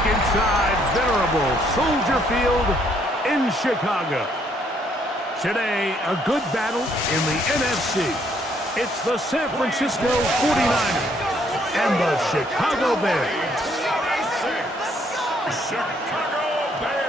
look inside venerable Soldier Field in Chicago. Today, a good battle in the NFC. It's the San Francisco 49ers and the Chicago Bears. Chicago Bears.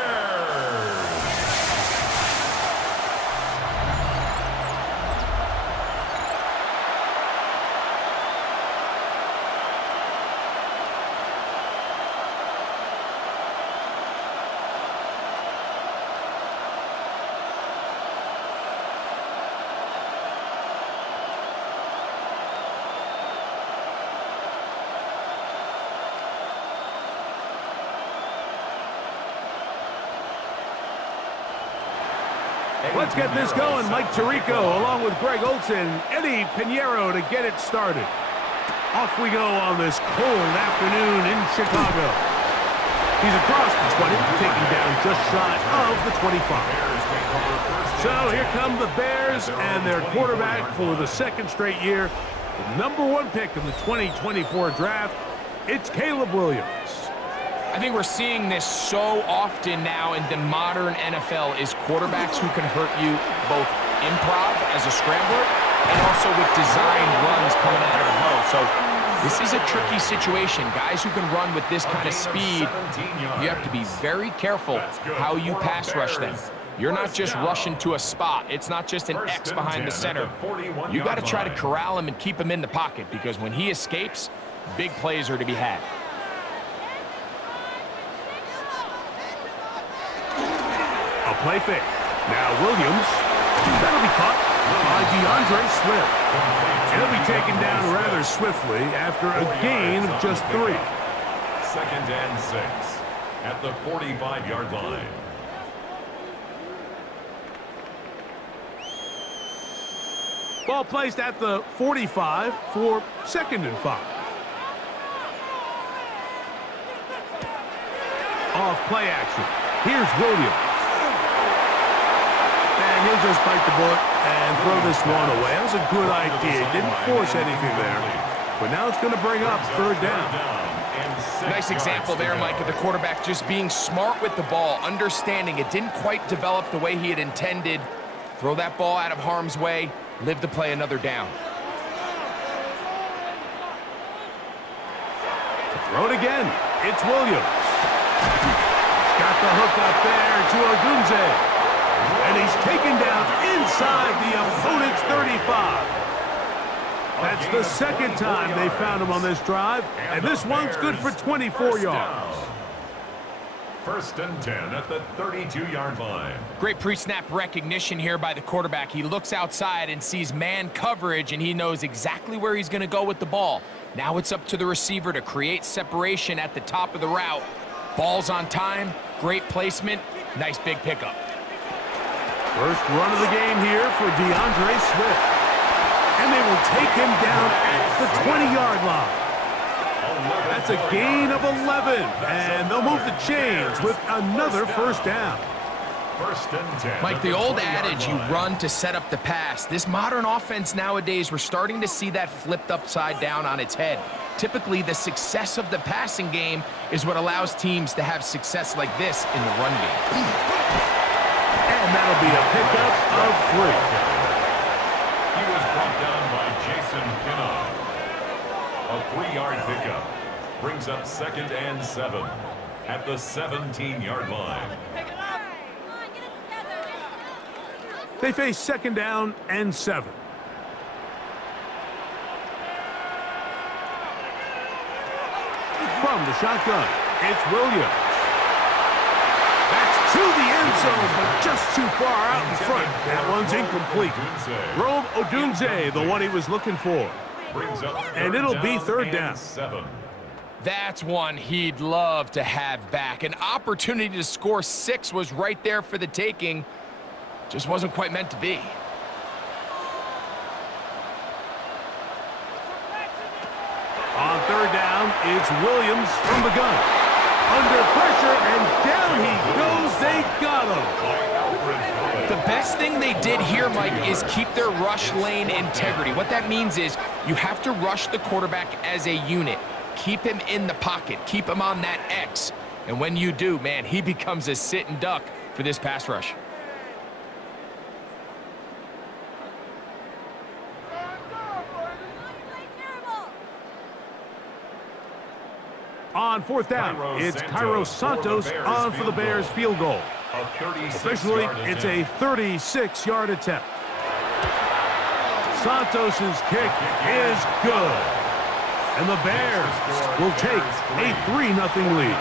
Let's get this going. Mike Tirico along with Greg Olson, Eddie Pinheiro to get it started. Off we go on this cold afternoon in Chicago. He's across the 20, taking down just shy of the 25. So here come the Bears and their quarterback for the second straight year. The #1 pick in the 2024 draft, it's Caleb Williams. I think we're seeing this so often now in the modern NFL is quarterbacks who can hurt you both improv as a scrambler and also with designed runs coming out of the huddle. So this is a tricky situation. Guys who can run with this kind of speed, you have to be very careful how you pass rush them. You're not just rushing to a spot. It's not just an X behind the center. You got to try to corral him and keep him in the pocket because when he escapes, big plays are to be had. A play fake. Now Williams. That'll be caught by DeAndre Swift. He'll be taken down rather swiftly after a gain of just 3. 2nd and 6 at the 45-yard line. Ball placed at the 45 for 2nd and 5. Off play action. Here's Williams. And he'll just bite the bullet and throw this one away. That was a good idea. Didn't force anything there. But now it's going to bring up 3rd down. Nice example there, Mike, of the quarterback just being smart with the ball, understanding it didn't quite develop the way he had intended. Throw that ball out of harm's way, live to play another down. To throw it again, it's Williams. He's got the hook up there to Odunze. And he's taken down inside the opponent's 35. That's the 2nd time they found him on this drive, and this one's good for 24 yards. 1st and 10 at the 32-yard line. Great pre-snap recognition here by the quarterback. He looks outside and sees man coverage, and he knows exactly where he's going to go with the ball. Now it's up to the receiver to create separation at the top of the route. Ball's on time, great placement, nice big pickup. First run of the game here for DeAndre Swift. And they will take him down at the 20-yard line. That's a gain of 11. And they'll move the chains with another 1st down. 1st and 10. Mike, the old adage, you run to set up the pass. This modern offense nowadays, we're starting to see that flipped upside down on its head. Typically, the success of the passing game is what allows teams to have success like this in the run game. And that'll be a pickup of 3. He was brought down by Jason Pinnock. A 3-yard pickup brings up 2nd and 7 at the 17-yard line. They face 2nd down and 7. From the shotgun, it's Williams. That's to the end zone, but just too far out in front. That one's incomplete. Rome Odunze, the one he was looking for. And it'll be 3rd down. 7. That's one he'd love to have back. An opportunity to score 6 was right there for the taking. Just wasn't quite meant to be. On 3rd down, it's Williams from the gun. Under pressure, and down he goes. They got him. The best thing they did here, Mike, is keep their rush lane integrity. What that means is you have to rush the quarterback as a unit. Keep him in the pocket. Keep him on that X. And when you do, man, he becomes a sitting duck for this pass rush. On fourth down, it's Cairo Santos on for the Bears field goal. Officially, it's a 36-yard attempt. Santos' kick is good. And the Bears will take a 3-0 lead.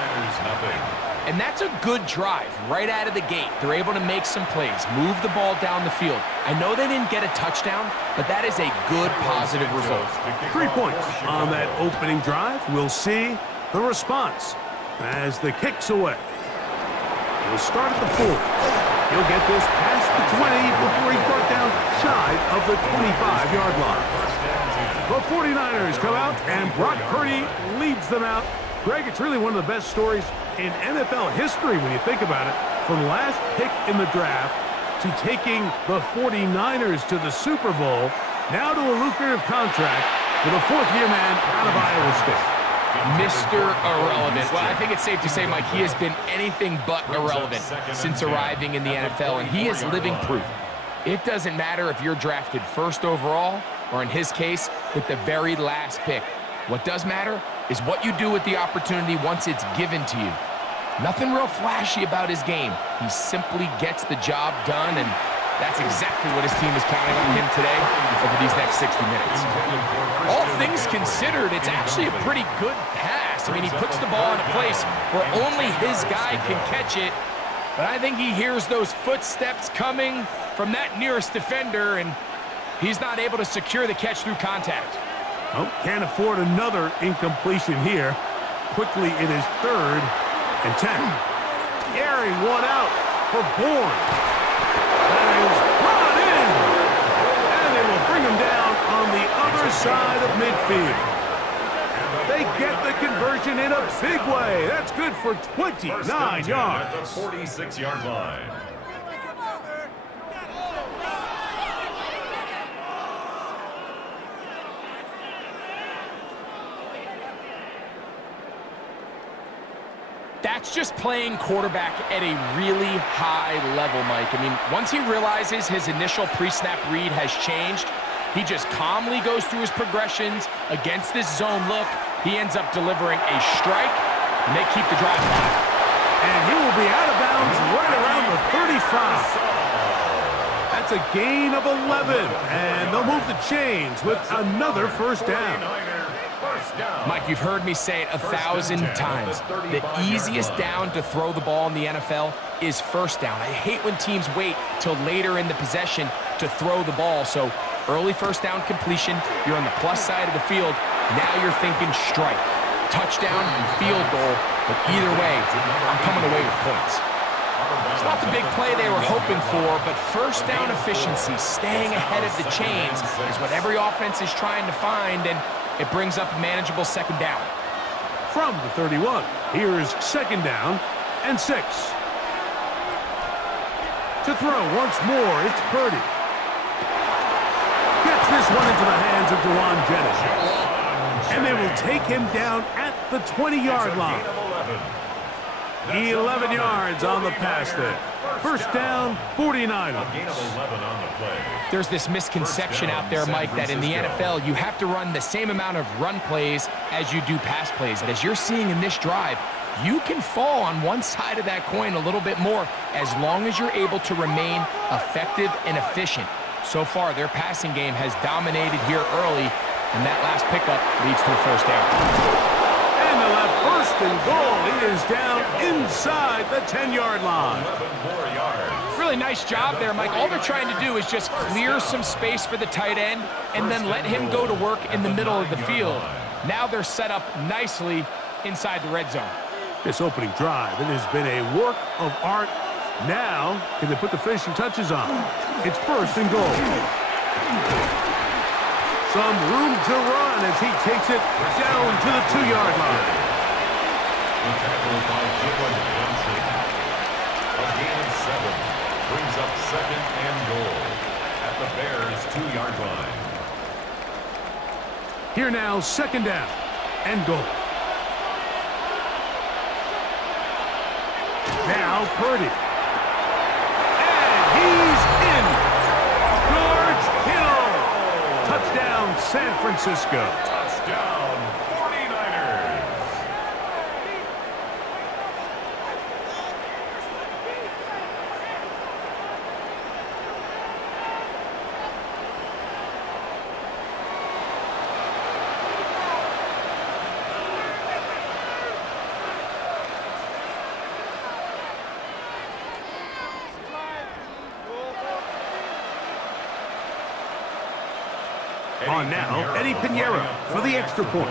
And that's a good drive right out of the gate. They're able to make some plays, move the ball down the field. I know they didn't get a touchdown, but that is a good positive result. 3 points on that opening drive. We'll see the response as the kick's away. He'll start at the 4. He'll get this past the 20 before he's brought down shy of the 25-yard line. The 49ers come out, and Brock Purdy leads them out. Greg, it's really one of the best stories in NFL history when you think about it. From last pick in the draft to taking the 49ers to the Super Bowl, now to a lucrative contract with a fourth-year man out of Iowa State. Mr. Irrelevant. Well, I think it's safe to say, Mike, he has been anything but irrelevant since arriving in the NFL, and he is living proof. It doesn't matter if you're drafted first overall, or in his case, with the very last pick. What does matter is what you do with the opportunity once it's given to you. Nothing real flashy about his game. He simply gets the job done, and that's exactly what his team is counting on him today over these next 60 minutes. All things considered, it's actually a pretty good pass. I mean, he puts the ball in a place where only his guy can catch it, but I think he hears those footsteps coming from that nearest defender, and he's not able to secure the catch through contact. Oh, can't afford another incompletion here. Quickly, it is 3rd and 10. Airing one out for Bourne. That is brought in. And they will bring him down on the other side of midfield. They get the conversion in a big way. That's good for 29 yards. At the 46-yard line. That's just playing quarterback at a really high level, Mike. I mean, once he realizes his initial pre-snap read has changed, he just calmly goes through his progressions against this zone look. He ends up delivering a strike, and they keep the drive alive. And he will be out of bounds right around the 35. That's a gain of 11, and they'll move the chains with another first down. Mike, you've heard me say it 1,000 times. The easiest down to throw the ball in the NFL is first down. I hate when teams wait till later in the possession to throw the ball. So early first down completion, you're on the plus side of the field. Now you're thinking strike, touchdown, field goal. But either way, I'm coming away with points. It's not the big play they were hoping for, but first down efficiency, staying ahead of the chains, is what every offense is trying to find, and it brings up a manageable second down. From the 31, here's second down and 6. To throw once more, it's Purdy. Gets this one into the hands of Dewan Jennings. And they will take him down at the 20-yard line. 11 yards on the pass there. First down, 49. There's this misconception out there, Mike, that in the NFL, you have to run the same amount of run plays as you do pass plays. And as you're seeing in this drive, you can fall on one side of that coin a little bit more as long as you're able to remain effective and efficient. So far, their passing game has dominated here early, and that last pickup leads to a first down. And they'll have first and goal. He is down inside the 10-yard line. Really nice job there, Mike. All they're trying to do is just clear some space for the tight end and then let him go to work in the middle of the field. Now they're set up nicely inside the red zone. This opening drive, it has been a work of art. Now, can they put the finishing touches on? It's first and goal. Some room to run as he takes it down to the 2-yard line. The tackle by Jalen Johnson. A gain of 7 brings up second and goal at the Bears' 2-yard line. Here now, second down and goal. Now Purdy. And he's in. George Kittle. Touchdown, San Francisco. Touchdown, 49ers. On now, Eddie Pinheiro for the extra point.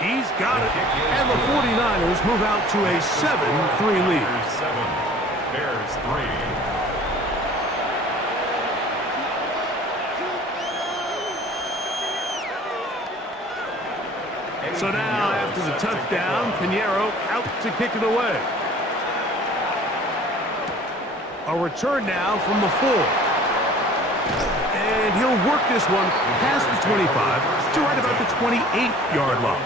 He's got it. And the 49ers move out to a 7-3 lead. 7, Bears 3. So now, after the touchdown, Pinheiro out to kick it away. A return now from the 4. And he'll work this one past the 25 to right about the 28-yard line.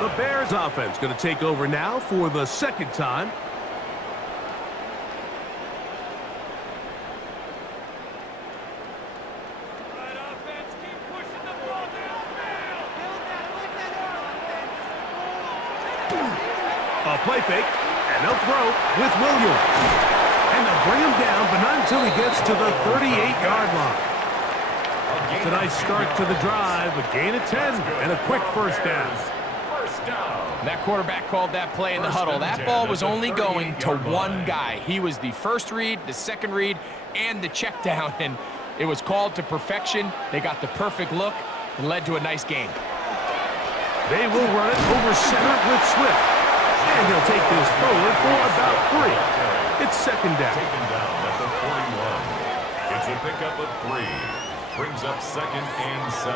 The Bears offense going to take over now for the second time. A play fake, and they'll throw with Williams. And they'll bring him down, but not until he gets to the 38-yard line. It's a nice start to the drive, a gain of 10, and a quick first down. That quarterback called that play in the huddle. That ball was only going to one guy. He was the first read, the second read, and the check down, and it was called to perfection. They got the perfect look and led to a nice game. They will run it over center with Swift. And he'll take this forward for about 3. It's second down. Taken down at the 41. It's a pickup of 3. Brings up second and 7.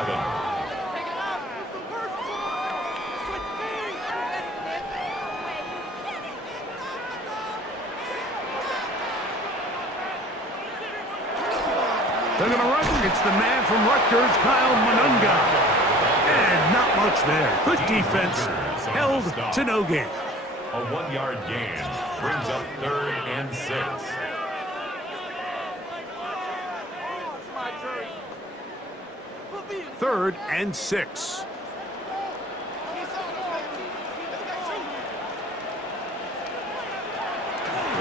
They're going to run. It's the man from Rutgers, Kyle Monunga. And not much there. Good defense. Held to no gain. A 1-yard gain brings up 3rd and 6. Third and 6.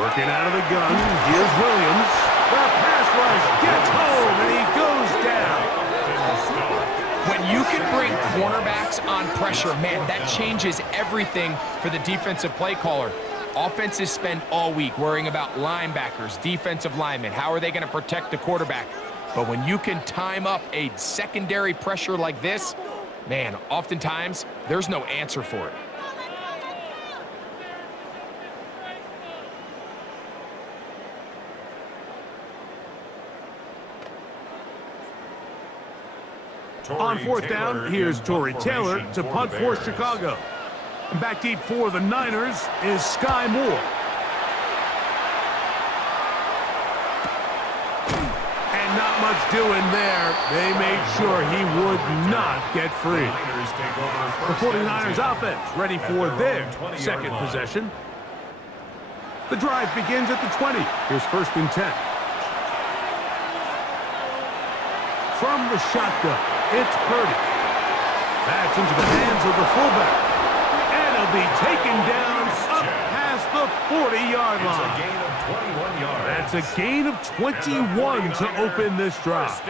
Working out of the gun. Here's Williams. The pass rush gets home, and he goes down. When you can bring cornerbacks on pressure, man, that changes everything for the defensive play caller. Offenses spend all week worrying about linebackers, defensive linemen. How are they going to protect the quarterback? But when you can time up a secondary pressure like this, man, oftentimes there's no answer for it. On fourth down, here's Torrey Taylor to punt for Chicago. And back deep for the Niners is Sky Moore. And not much doing there. They made sure he would not get free. The 49ers offense ready for their second possession. The drive begins at the 20. Here's 1st and 10. From the shotgun, it's Purdy. That's into the hands of the fullback. And he'll be taken down up past the 40-yard line. That's a gain of 21 to open this drive.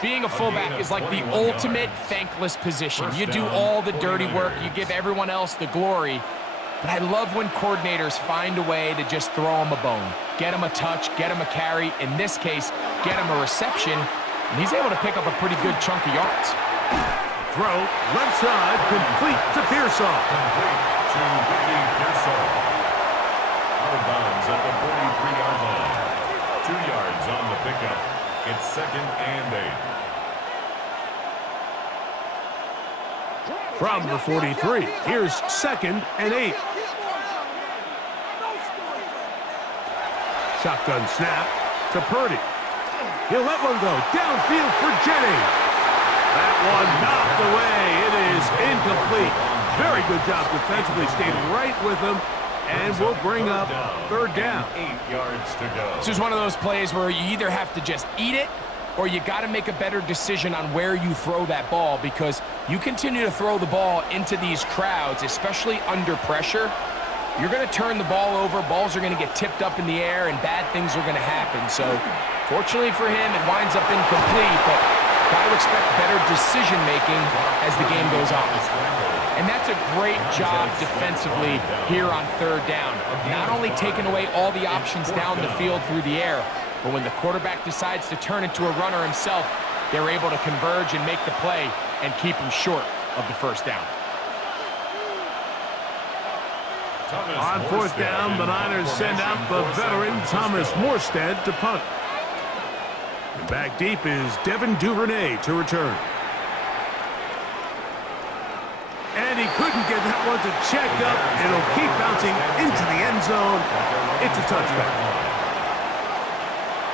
Being a fullback is like the ultimate thankless position. You do all the dirty work. You give everyone else the glory. But I love when coordinators find a way to just throw him a bone. Get him a touch, get him a carry. In this case, get him a reception. And he's able to pick up a pretty good chunk of yards. Throw, left side, complete to Pearsall. Complete to Ricky Pearsall. Out of bounds at the 43-yard line. 2 yards on the pickup. It's 2nd and 8. From the 43, here's 2nd and 8. Shotgun snap to Purdy. He'll let one go downfield for Jennings. That one knocked away. It is incomplete. Very good job defensively. Stayed right with him. And we'll bring up third down. 8 yards to go. This is one of those plays where you either have to just eat it or you got to make a better decision on where you throw that ball, because you continue to throw the ball into these crowds, especially under pressure, you're going to turn the ball over, balls are going to get tipped up in the air, and bad things are going to happen. So, fortunately for him, it winds up incomplete, but got to expect better decision-making as the game goes on. And that's a great job defensively here on third down. Not only taking away all the options down the field through the air, but when the quarterback decides to turn into a runner himself, they're able to converge and make the play and keep him short of the first down. On fourth down, the Niners send out the veteran Thomas Morstead to punt. And back deep is Devin Duvernay to return. And he couldn't get that one to check up. It'll keep bouncing into the end zone. It's a touchback.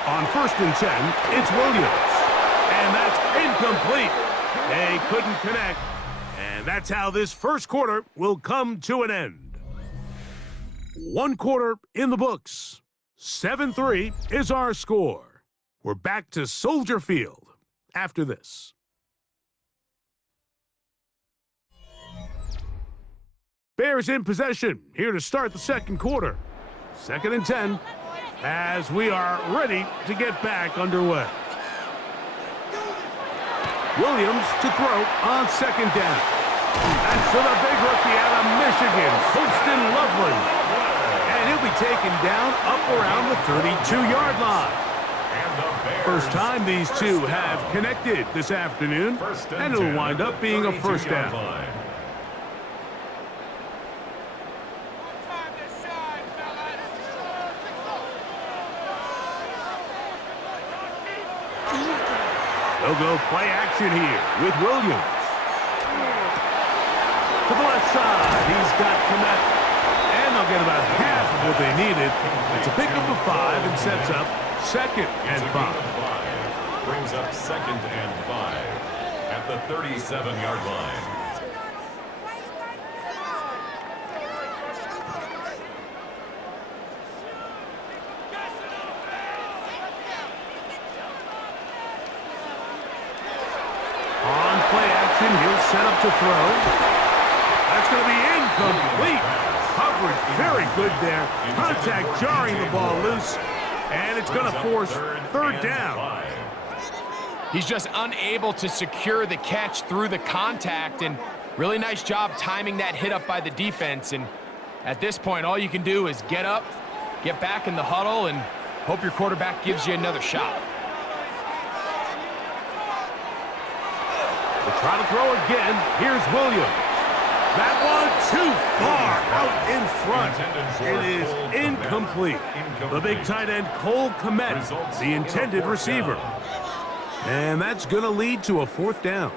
On 1st and 10, it's Williams. And that's incomplete. They couldn't connect. And that's how this first quarter will come to an end. 1 quarter in the books. 7-3 is our score. We're back to Soldier Field after this. Bears in possession here to start the second quarter. 2nd and 10 as we are ready to get back underway. Williams to throw on 2nd down. That's to the big rookie out of Michigan, Holston Lovely. And he'll be taken down up around the 32-yard line. First time these two have connected this afternoon, and it'll wind up being a first down. They'll go play action here with Williams. To the left side, he's got Kmet. And they'll get about half of what they needed. It's a pickup of 5 and sets up 2nd and 5. Brings up 2nd and 5 at the 37-yard line. He'll set up to throw. That's going to be incomplete. Coverage very good there. Contact jarring the ball loose. And it's going to force third down. He's just unable to secure the catch through the contact, and really nice job timing that hit up by the defense. And at this point, all you can do is get up, get back in the huddle, and hope your quarterback gives you another shot. They try to throw again. Here's Williams. That one too far out in front. It is incomplete. The big tight end, Cole Kmet, the intended receiver. And that's going to lead to a 4th down.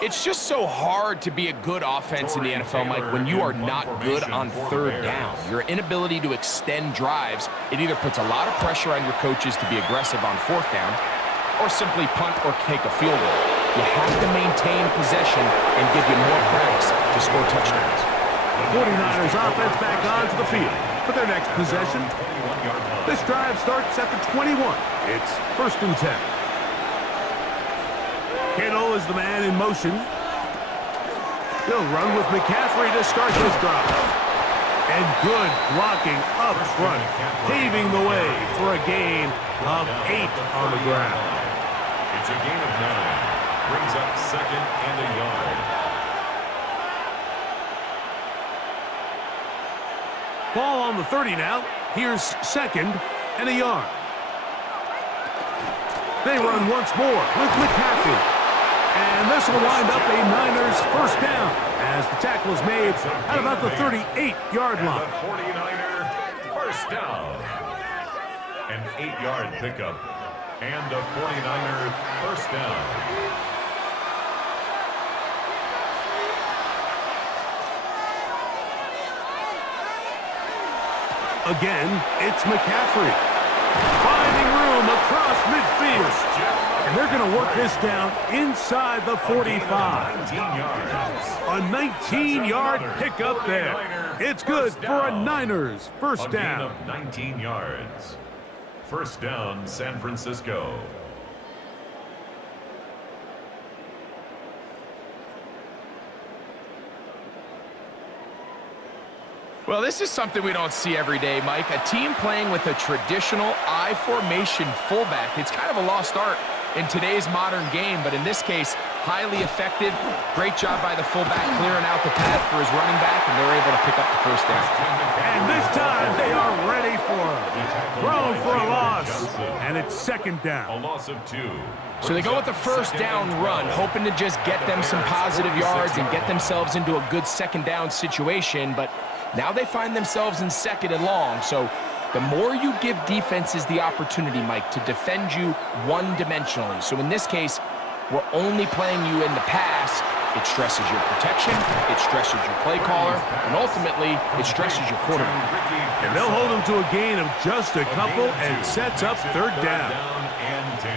It's just so hard to be a good offense in the NFL, Mike, when you are not good on 3rd down. Your inability to extend drives, it either puts a lot of pressure on your coaches to be aggressive on 4th down, or simply punt or take a field goal. You have to maintain possession and give you more cracks to score touchdowns. The 49ers offense back onto the field for their next possession. This drive starts at the 21. It's 1st and 10. Kittle is the man in motion. He'll run with McCaffrey to start this drive. And good blocking up front, paving the way for a gain of 8 on the ground. It's a gain of 9. Brings up 2nd and a yard. Ball on the 30 now. Here's 2nd and a yard. They run once more with McCaffrey. And this will wind up a Niners 1st down as the tackle is made at about the 38-yard line. The 49er 1st down. An 8-yard pickup. And a 49er 1st down. Again, it's McCaffrey. Finding room across midfield. And they're going to work this down inside the 45. 19 yards. A 19-yard pickup there. It's good for a Niners first A gain down. of 19 yards. First down, San Francisco. Well, this is something we don't see every day, Mike. A team playing with a traditional I formation fullback. It's kind of a lost art in today's modern game, but in this case, highly effective. Great job by the fullback clearing out the path for his running back, and they're able to pick up the first down. And this time they are ready for him. Thrown for a loss, and it's second A down. loss of 2. So they go with the first down run, hoping to just get them some positive yards and get themselves into a good second down situation, but now they find themselves in second and long. So the more you give defenses the opportunity, Mike, to defend you one-dimensionally. So in this case, we're only playing you in the pass. It stresses your protection, it stresses your play caller, and ultimately, it stresses your quarterback. And they'll hold him to a gain of just a couple and sets up third down. And 10.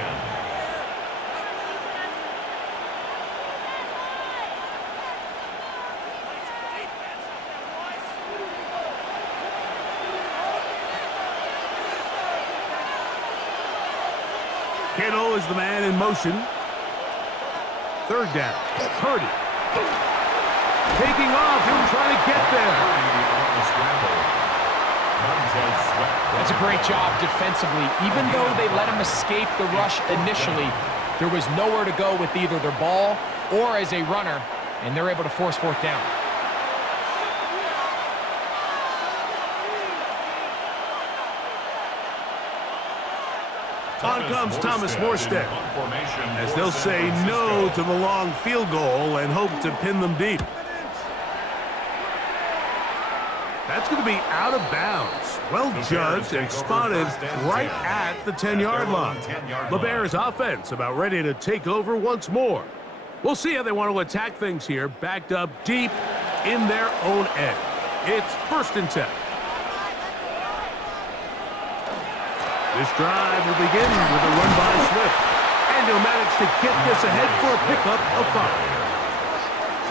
Kittle is the man in motion. Third down. Purdy. Taking off. He'll try to get there. That's a great job defensively. Even though they let him escape the rush initially, there was nowhere to go with either their ball or as a runner, and they're able to force fourth down. On comes Thomas Morstead, as they'll say no to the long field goal and hope to pin them deep. That's going to be out of bounds. Well judged and spotted right at the 10-yard line. The Bears offense about ready to take over once more. We'll see how they want to attack things here, backed up deep in their own end. It's first and 10. This drive will begin with a run by Swift. And he'll manage to get this ahead for a pickup of 5.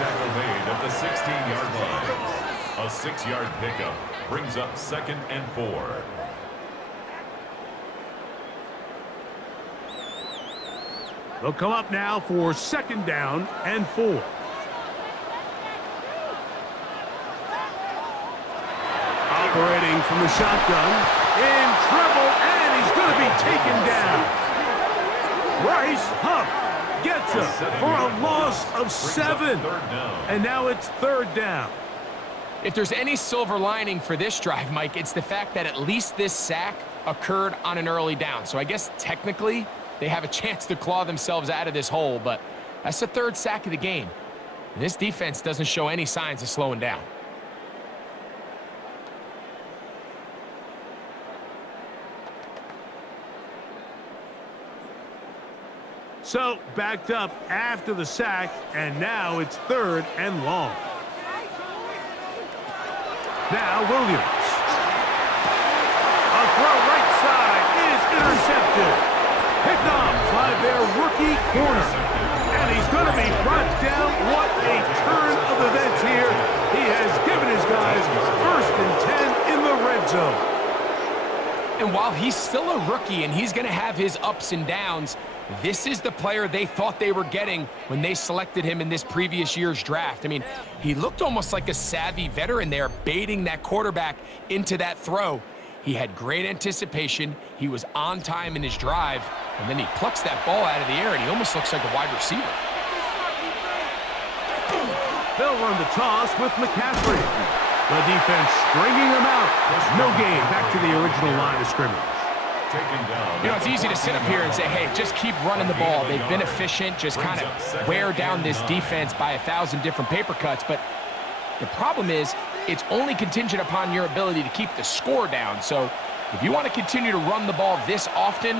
Tackle made at the 16-yard line. A 6-yard pickup brings up second and 4. They'll come up now for second down and 4. Operating from the shotgun. In trouble, and he's going to be taken down. Bryce Huff gets him for a loss of 7. And now it's third down. If there's any silver lining for this drive, Mike, it's the fact that at least this sack occurred on an early down. So I guess technically they have a chance to claw themselves out of this hole, but that's the third sack of the game. And this defense doesn't show any signs of slowing down. So backed up after the sack, and now it's third and long. Now Williams. A throw right side is intercepted. Picked off by their rookie corner. And he's going to be brought down. What a turn of events here. He has given his guys first and 10 in the red zone. And while he's still a rookie and he's going to have his ups and downs, this is the player they thought they were getting when they selected him in this previous year's draft. I mean, he looked almost like a savvy veteran there, baiting that quarterback into that throw. He had great anticipation. He was on time in his drive, and then he plucks that ball out of the air, and he almost looks like a wide receiver. They'll run the toss with McCaffrey. The defense stringing him out. No gain back to the original line of scrimmage. You know, it's easy to sit up here and say, hey, just keep running the ball. They've been efficient, just kind of wear down this defense by 1,000 different paper cuts. But the problem is it's only contingent upon your ability to keep the score down. So if you want to continue to run the ball this often,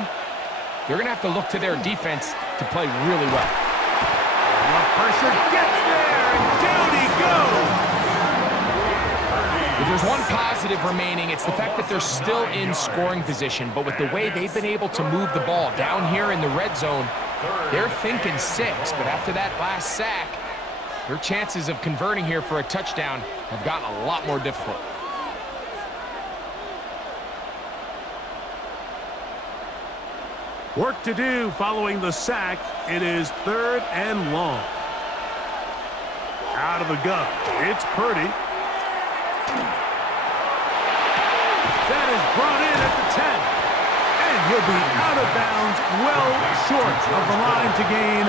they're going to have to look to their defense to play really well. The pressure gets there, and down he goes. If there's one positive remaining, it's the fact that they're still in scoring position. But with the way they've been able to move the ball down here in the red zone, They're thinking 6, but after that last sack, their chances of converting here for a touchdown have gotten a lot more difficult. Work to do following the sack. It is 3rd and long. Out of the gun. It's Purdy. That is brought in at the 10. And he'll be out of bounds, well short of the line to gain.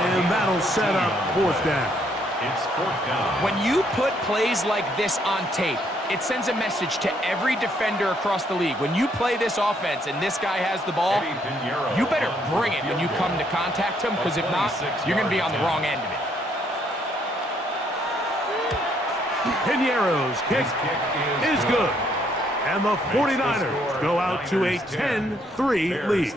And that'll set up 4th down. It's 4th down. When you put plays like this on tape, it sends a message to every defender across the league. When you play this offense and this guy has the ball, you better bring it when you come to contact him, because if not, you're going to be on the wrong end of it. Piniero's kick is good. And the 49ers go out to a 10-3 lead.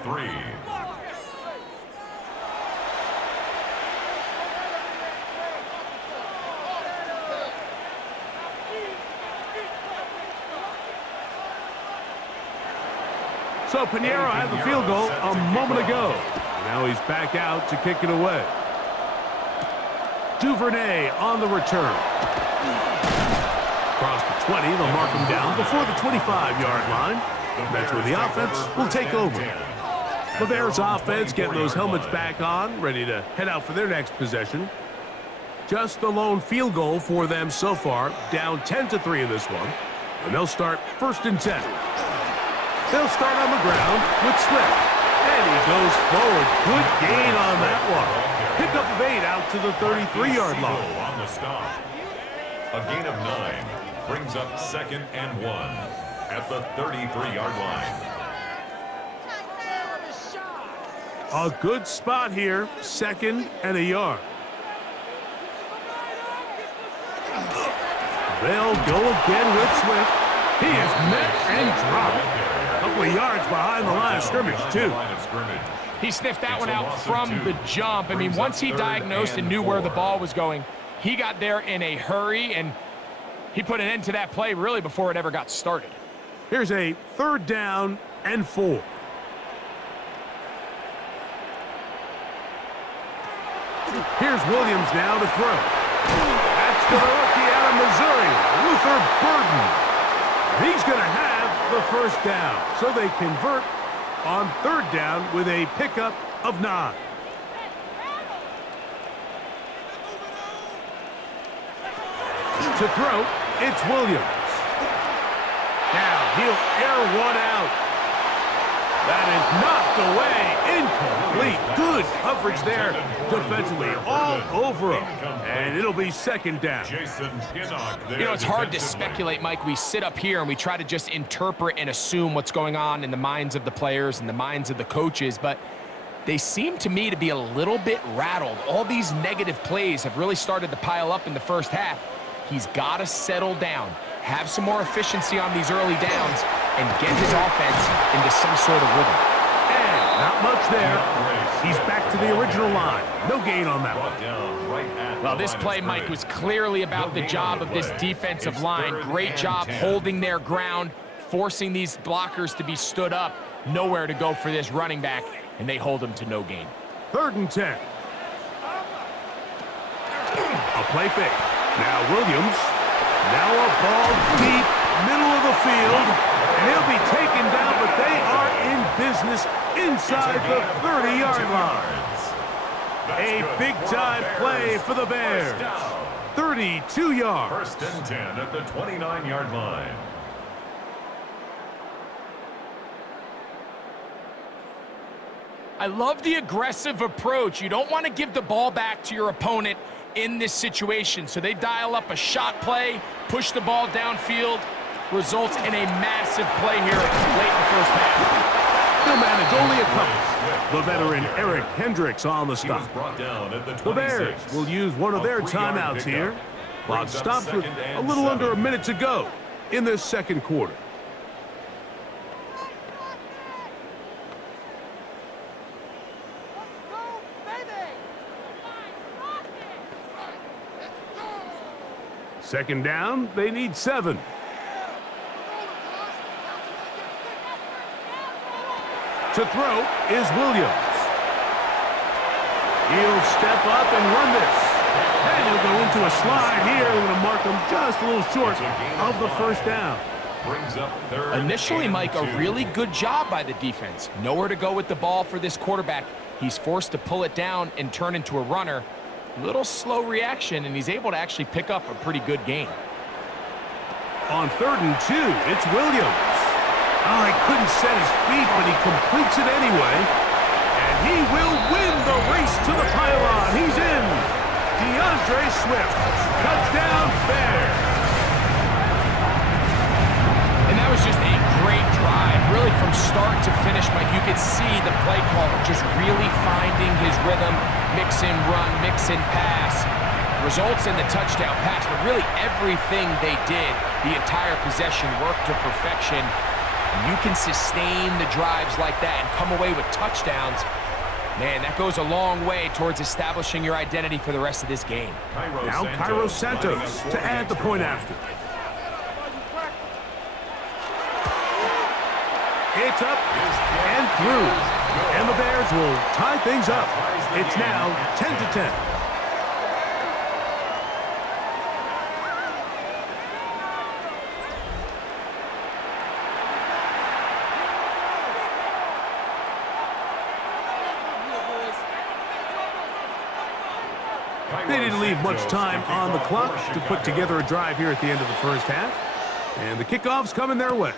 So Piñeiro had the field goal a moment ago. Now he's back out to kick it away. Duvernay on the return. Across the 20, they'll mark him down before the 25-yard line. That's where the offense will take over. The Bears offense getting those helmets back on, ready to head out for their next possession. Just the lone field goal for them so far, down 10-3 in this one. And they'll start 1st and 10. They'll start on the ground with Swift. And he goes forward. Good gain on that one. Pickup of 8 out to the 33-yard line. On the stop. A gain of 9 brings up 2nd and 1 at the 33-yard line. A good spot here, 2nd and a yard. They'll go again with Swift. He is met and dropped. A couple of yards behind the line of scrimmage, too. He sniffed that one out from the jump. I mean, once he diagnosed and knew where the ball was going, he got there in a hurry, and he put an end to that play really before it ever got started. Here's a 3rd down and 4. Here's Williams now to throw. That's to the rookie out of Missouri, Luther Burden. He's going to have the 1st down, so they convert on 3rd down with a pickup of 9. To throw, it's Williams. Now he'll air one out. That is knocked away. Incomplete. Good coverage there defensively, all over him. And it'll be 2nd down. You know, it's hard to speculate, Mike. We sit up here and we try to just interpret and assume what's going on in the minds of the players and the minds of the coaches, but they seem to me to be a little bit rattled. All these negative plays have really started to pile up in the first half. He's got to settle down, have some more efficiency on these early downs, and get his offense into some sort of rhythm. And not much there. He's back to the original line. No gain on that one. Well, this play, Mike, was clearly about the job of this defensive line. Great job holding their ground, forcing these blockers to be stood up. Nowhere to go for this running back, and they hold him to no gain. 3rd and 10. A play fake. Now Williams. Now a ball deep, middle of the field. And he'll be taken down, but they are in business inside the 30-yard line. A big-time play for the Bears. 32 yards. 1st and 10 at the 29-yard line. I love the aggressive approach. You don't want to give the ball back to your opponent in this situation. So they dial up a shot play, push the ball downfield, results in a massive play here late in the first half. They'll manage only a couple. The veteran Eric Hendricks on the stop. The Bears will use one of their timeouts here. Clock stops with a little under a minute to go in this 2nd quarter. Second down, they need 7. To throw is Williams. He'll step up and run this. And he'll go into a slide here. They're going to mark him just a little short of the first down. Brings up third. Initially, and Mike, 2. a really good job by the defense. Nowhere to go with the ball for this quarterback. He's forced to pull it down and turn into a runner. Little slow reaction, and he's able to actually pick up a pretty good gain. On 3rd and 2, it's Williams. Oh, he couldn't set his feet, but he completes it anyway. And he will win the race to the pylon. He's in. DeAndre Swift. Touchdown, Bears. And that was just a great drive. Really from start to finish, Mike, you could see the play caller just really finding his rhythm. Mix and run, mix and pass. Results in the touchdown pass, but really everything they did, the entire possession worked to perfection. And you can sustain the drives like that and come away with touchdowns. Man, that goes a long way towards establishing your identity for the rest of this game. Now Cairo Santos to add the point after. It's up and through. And the Bears will tie things up. It's now 10-10. They didn't leave much time on the clock to put together a drive here at the end of the first half. And the kickoff's coming their way.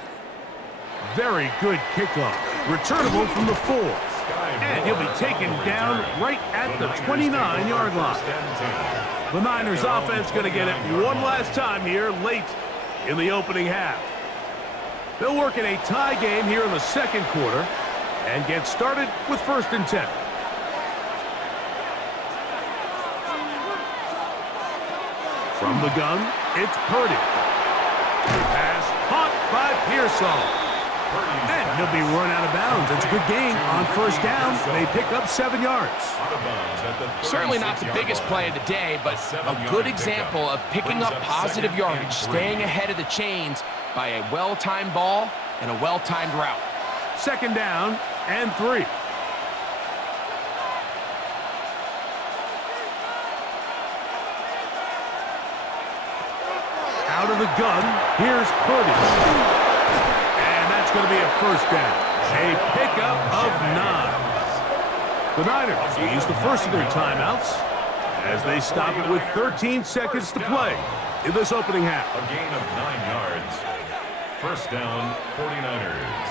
Very good kickoff. Returnable from the 4. And he'll be taken down right at the 29-yard line. The Niners offense going to get it one last time here late in the opening half. They'll work in a tie game here in the second quarter and get started with 1st and 10. From the gun, it's Purdy. Pass caught by Pearsall. And he'll be run out of bounds. It's a good game on 1st down. They pick up 7 yards. Certainly not the biggest play of the day, but a good example of picking up positive yardage, staying ahead of the chains by a well-timed ball and a well-timed route. 2nd down and 3. Out of the gun, here's Purdy. And that's going to be a 1st down. A pickup of 9. The Niners will use the first of their timeouts as they stop it with 13 seconds to play in this opening half. A gain of 9 yards. 1st down, 49ers.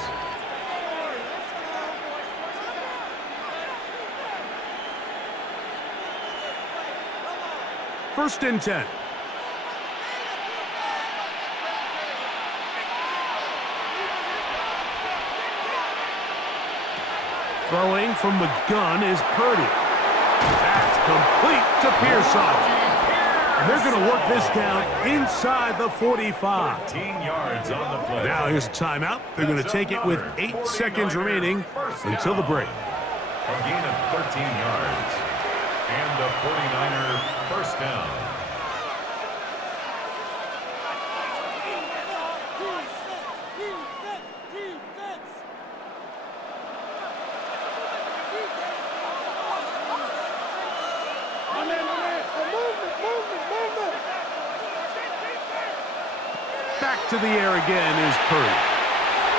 First and 10. Throwing from the gun is Purdy. That's complete to Pearsall. And they're going to work this down inside the 45. 13 yards on the play. Now here's a timeout. They're going to take it with 8 seconds remaining until the break. A gain of 13 yards. And a 49er 1st down. Back to the air again is Purdy.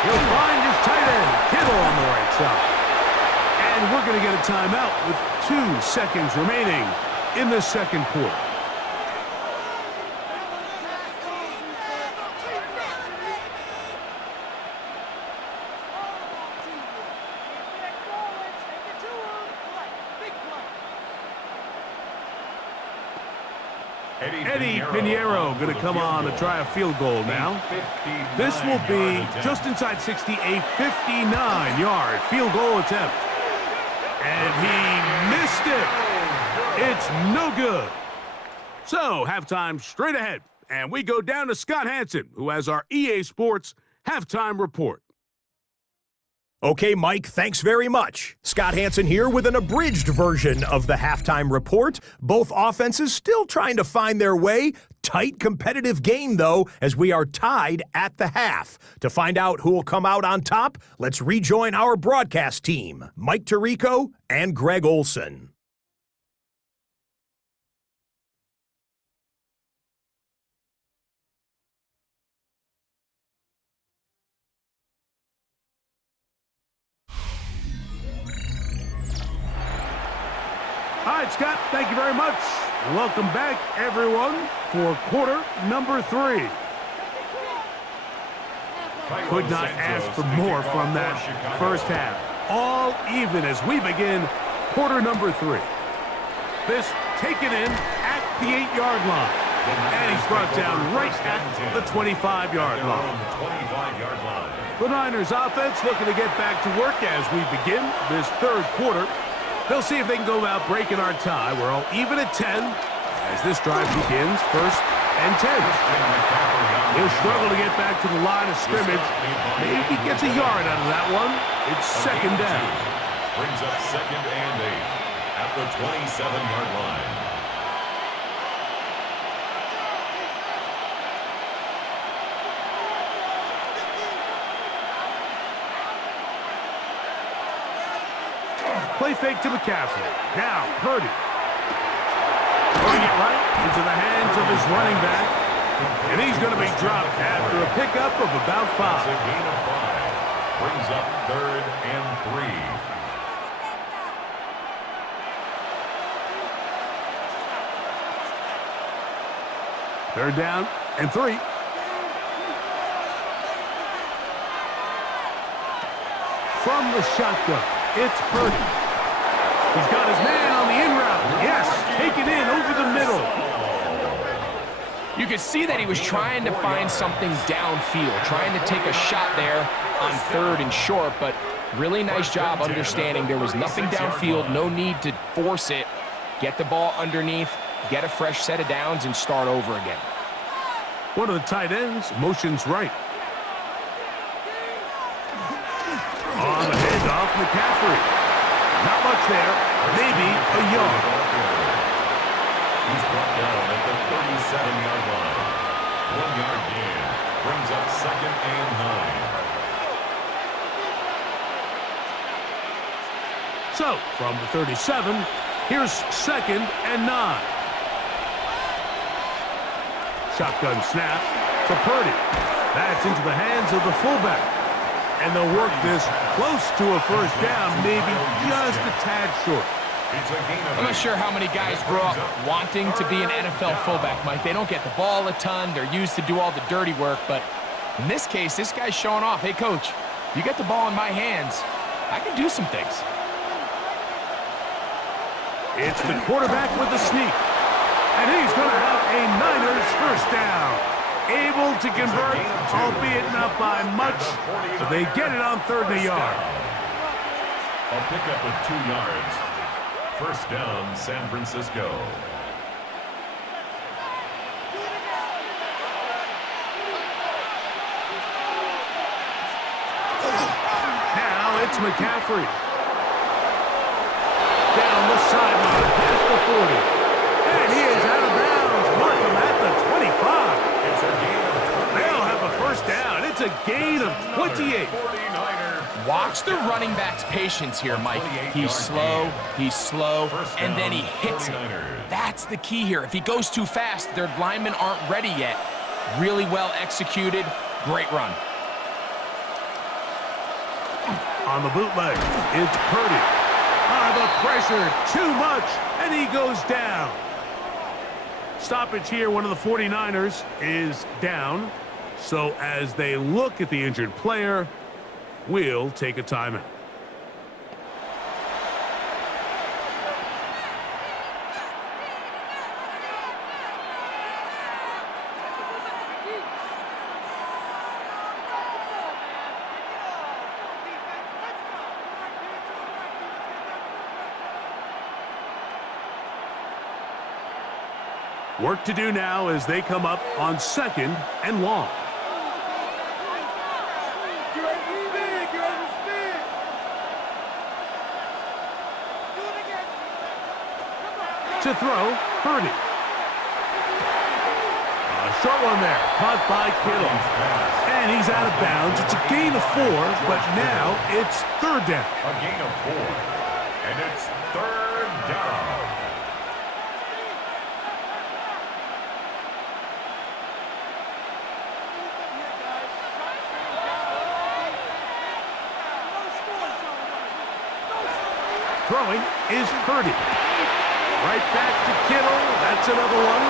He'll find his tight end, Kittle, on the right side. And we're going to get a timeout with 2 seconds remaining in the second quarter. Eddie Pinheiro going to come on to try a field goal now. This will be just inside 60, a 59-yard field goal attempt. And he missed it. It's no good. So, halftime straight ahead. And we go down to Scott Hansen, who has our EA Sports halftime report. Okay, Mike, thanks very much. Scott Hansen here with an abridged version of the halftime report. Both offenses still trying to find their way. Tight, competitive game, though, as we are tied at the half. To find out who will come out on top, let's rejoin our broadcast team, Mike Tirico and Greg Olson. All right, Scott, thank you very much. Welcome back, everyone, for quarter number 3. Could not ask for more from that first half. All even as we begin quarter number 3. This taken in at the 8-yard line. And he's brought down right at the 25-yard line. The Niners offense looking to get back to work as we begin this third quarter. They'll see if they can go about breaking our tie. We're all even at 10 as this drive begins, 1st and 10. He'll struggle to get back to the line of scrimmage. Maybe gets a yard out of that one. It's 2nd down. Brings up 2nd and 8 at the 27-yard line. Play fake to McCaffrey. Now, Purdy. Putting it right into the hands of his running back. And he's going to be dropped after a pickup of about 5. It's a gain of 5. Brings up 3rd and 3. 3rd down and 3. From the shotgun, it's Purdy. He's got his man on the in route. Yes, taken in over the middle. You could see that he was trying to find something downfield, trying to take a shot there on 3rd and short, but really nice job understanding there was nothing downfield, no need to force it. Get the ball underneath, get a fresh set of downs, and start over again. One of the tight ends motions right. On the handoff, McCaffrey. Not much there, maybe a yard. He's brought down at the 37-yard line. 1-yard gain. Brings up 2nd and 9. So, from the 37, here's 2nd and 9. Shotgun snap to Purdy. That's into the hands of the fullback. And they'll work this close to a 1st down, maybe just a tad short. I'm not sure how many guys grow up wanting to be an NFL fullback, Mike. They don't get the ball a ton. They're used to do all the dirty work. But in this case, this guy's showing off, hey, coach, you get the ball in my hands. I can do some things. It's the quarterback with the sneak. And he's going to have a Niners 1st down. Able to convert, albeit not by much, but they get it on 3rd and a yard. A pickup of 2 yards. 1st down, San Francisco. Now it's McCaffrey. Down the sideline, past the 40. And he is out of bounds. Mark him at the 25. It's a gain of 20. They'll have a 1st down. It's a gain of 28. 49er. Watch the running back's patience here, Mike. He's slow, and then he hits it. That's the key here. If he goes too fast, their linemen aren't ready yet. Really well executed. Great run. On the bootleg, it's Purdy. The pressure, too much, and he goes down. Stoppage here, one of the 49ers is down. So as they look at the injured player, we'll take a timeout. Work to do now as they come up on 2nd and long. To throw, Purdy. A short one there, caught by Kittle. And he's out of bounds. It's a gain of 4, but now it's 3rd down. A gain of 4, and it's 3rd down. Throwing is Purdy. Right back to Kittle. That's another one.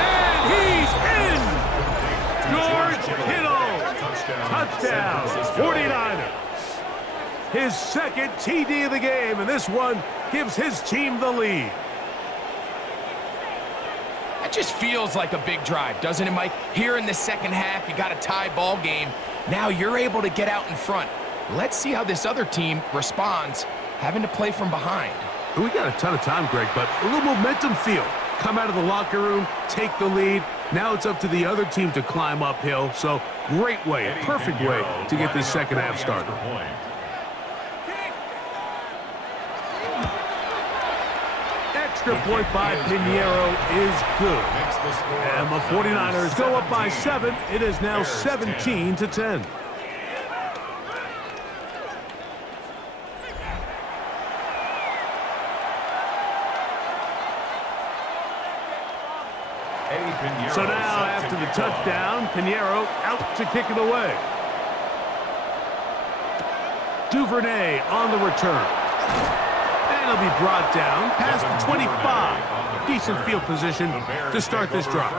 And he's in! George Kittle! Touchdown, 49ers. His second TD of the game, and this one gives his team the lead. That just feels like a big drive, doesn't it, Mike? Here in the second half, you got a tie ball game. Now you're able to get out in front. Let's see how this other team responds, having to play from behind. We got a ton of time, Greg, but a little momentum feel. Come out of the locker room, take the lead. Now it's up to the other team to climb uphill. So great way, perfect way to get this second half started. Extra point by Pinheiro is good. And the 49ers go up by 7. It is now 17-10. So now, after the touchdown, Pinheiro out to kick it away. Duvernay on the return. And he'll be brought down past the 25. Decent field position to start this drive.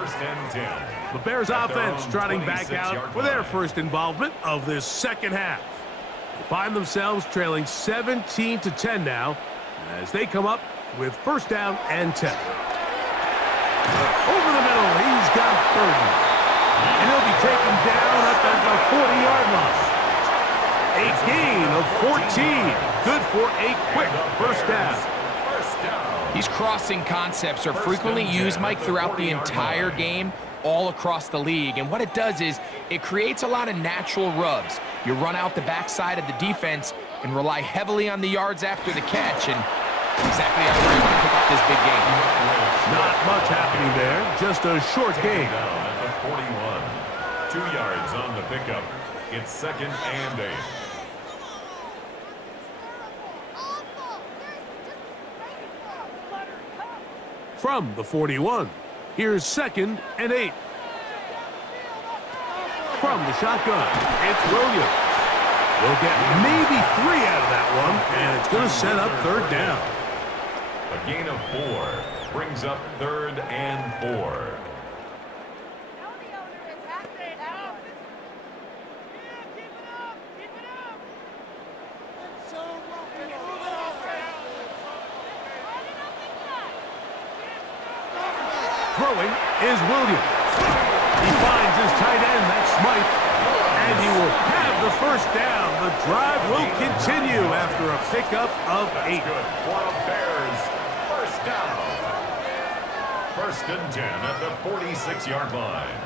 The Bears offense trotting back out for their first involvement of this second half. They find themselves trailing 17-10 now as they come up with first down and 10. Over the middle, he's got Burton. And he'll be taken down up at the 40-yard line. A gain of 14. Good for a quick first down. These crossing concepts are frequently used, Mike, throughout the entire game, all across the league. And what it does is it creates a lot of natural rubs. You run out the backside of the defense and rely heavily on the yards after the catch. And exactly how they're able to pick up this big game. Not much happening there. Just a short gain. Down at the 41. 2 yards on the pickup. It's second and 8. From the 41, here's second and 8. From the shotgun, it's Williams. We'll get maybe 3 out of that one, and it's going to set up third down. A gain of 4 brings up third and 4. Throwing is Williams. He finds his tight end, that's Smythe, and he will have the first down. The drive will continue after a pickup of 8. Good for the Bears. First down. First and 10 at the 46-yard line.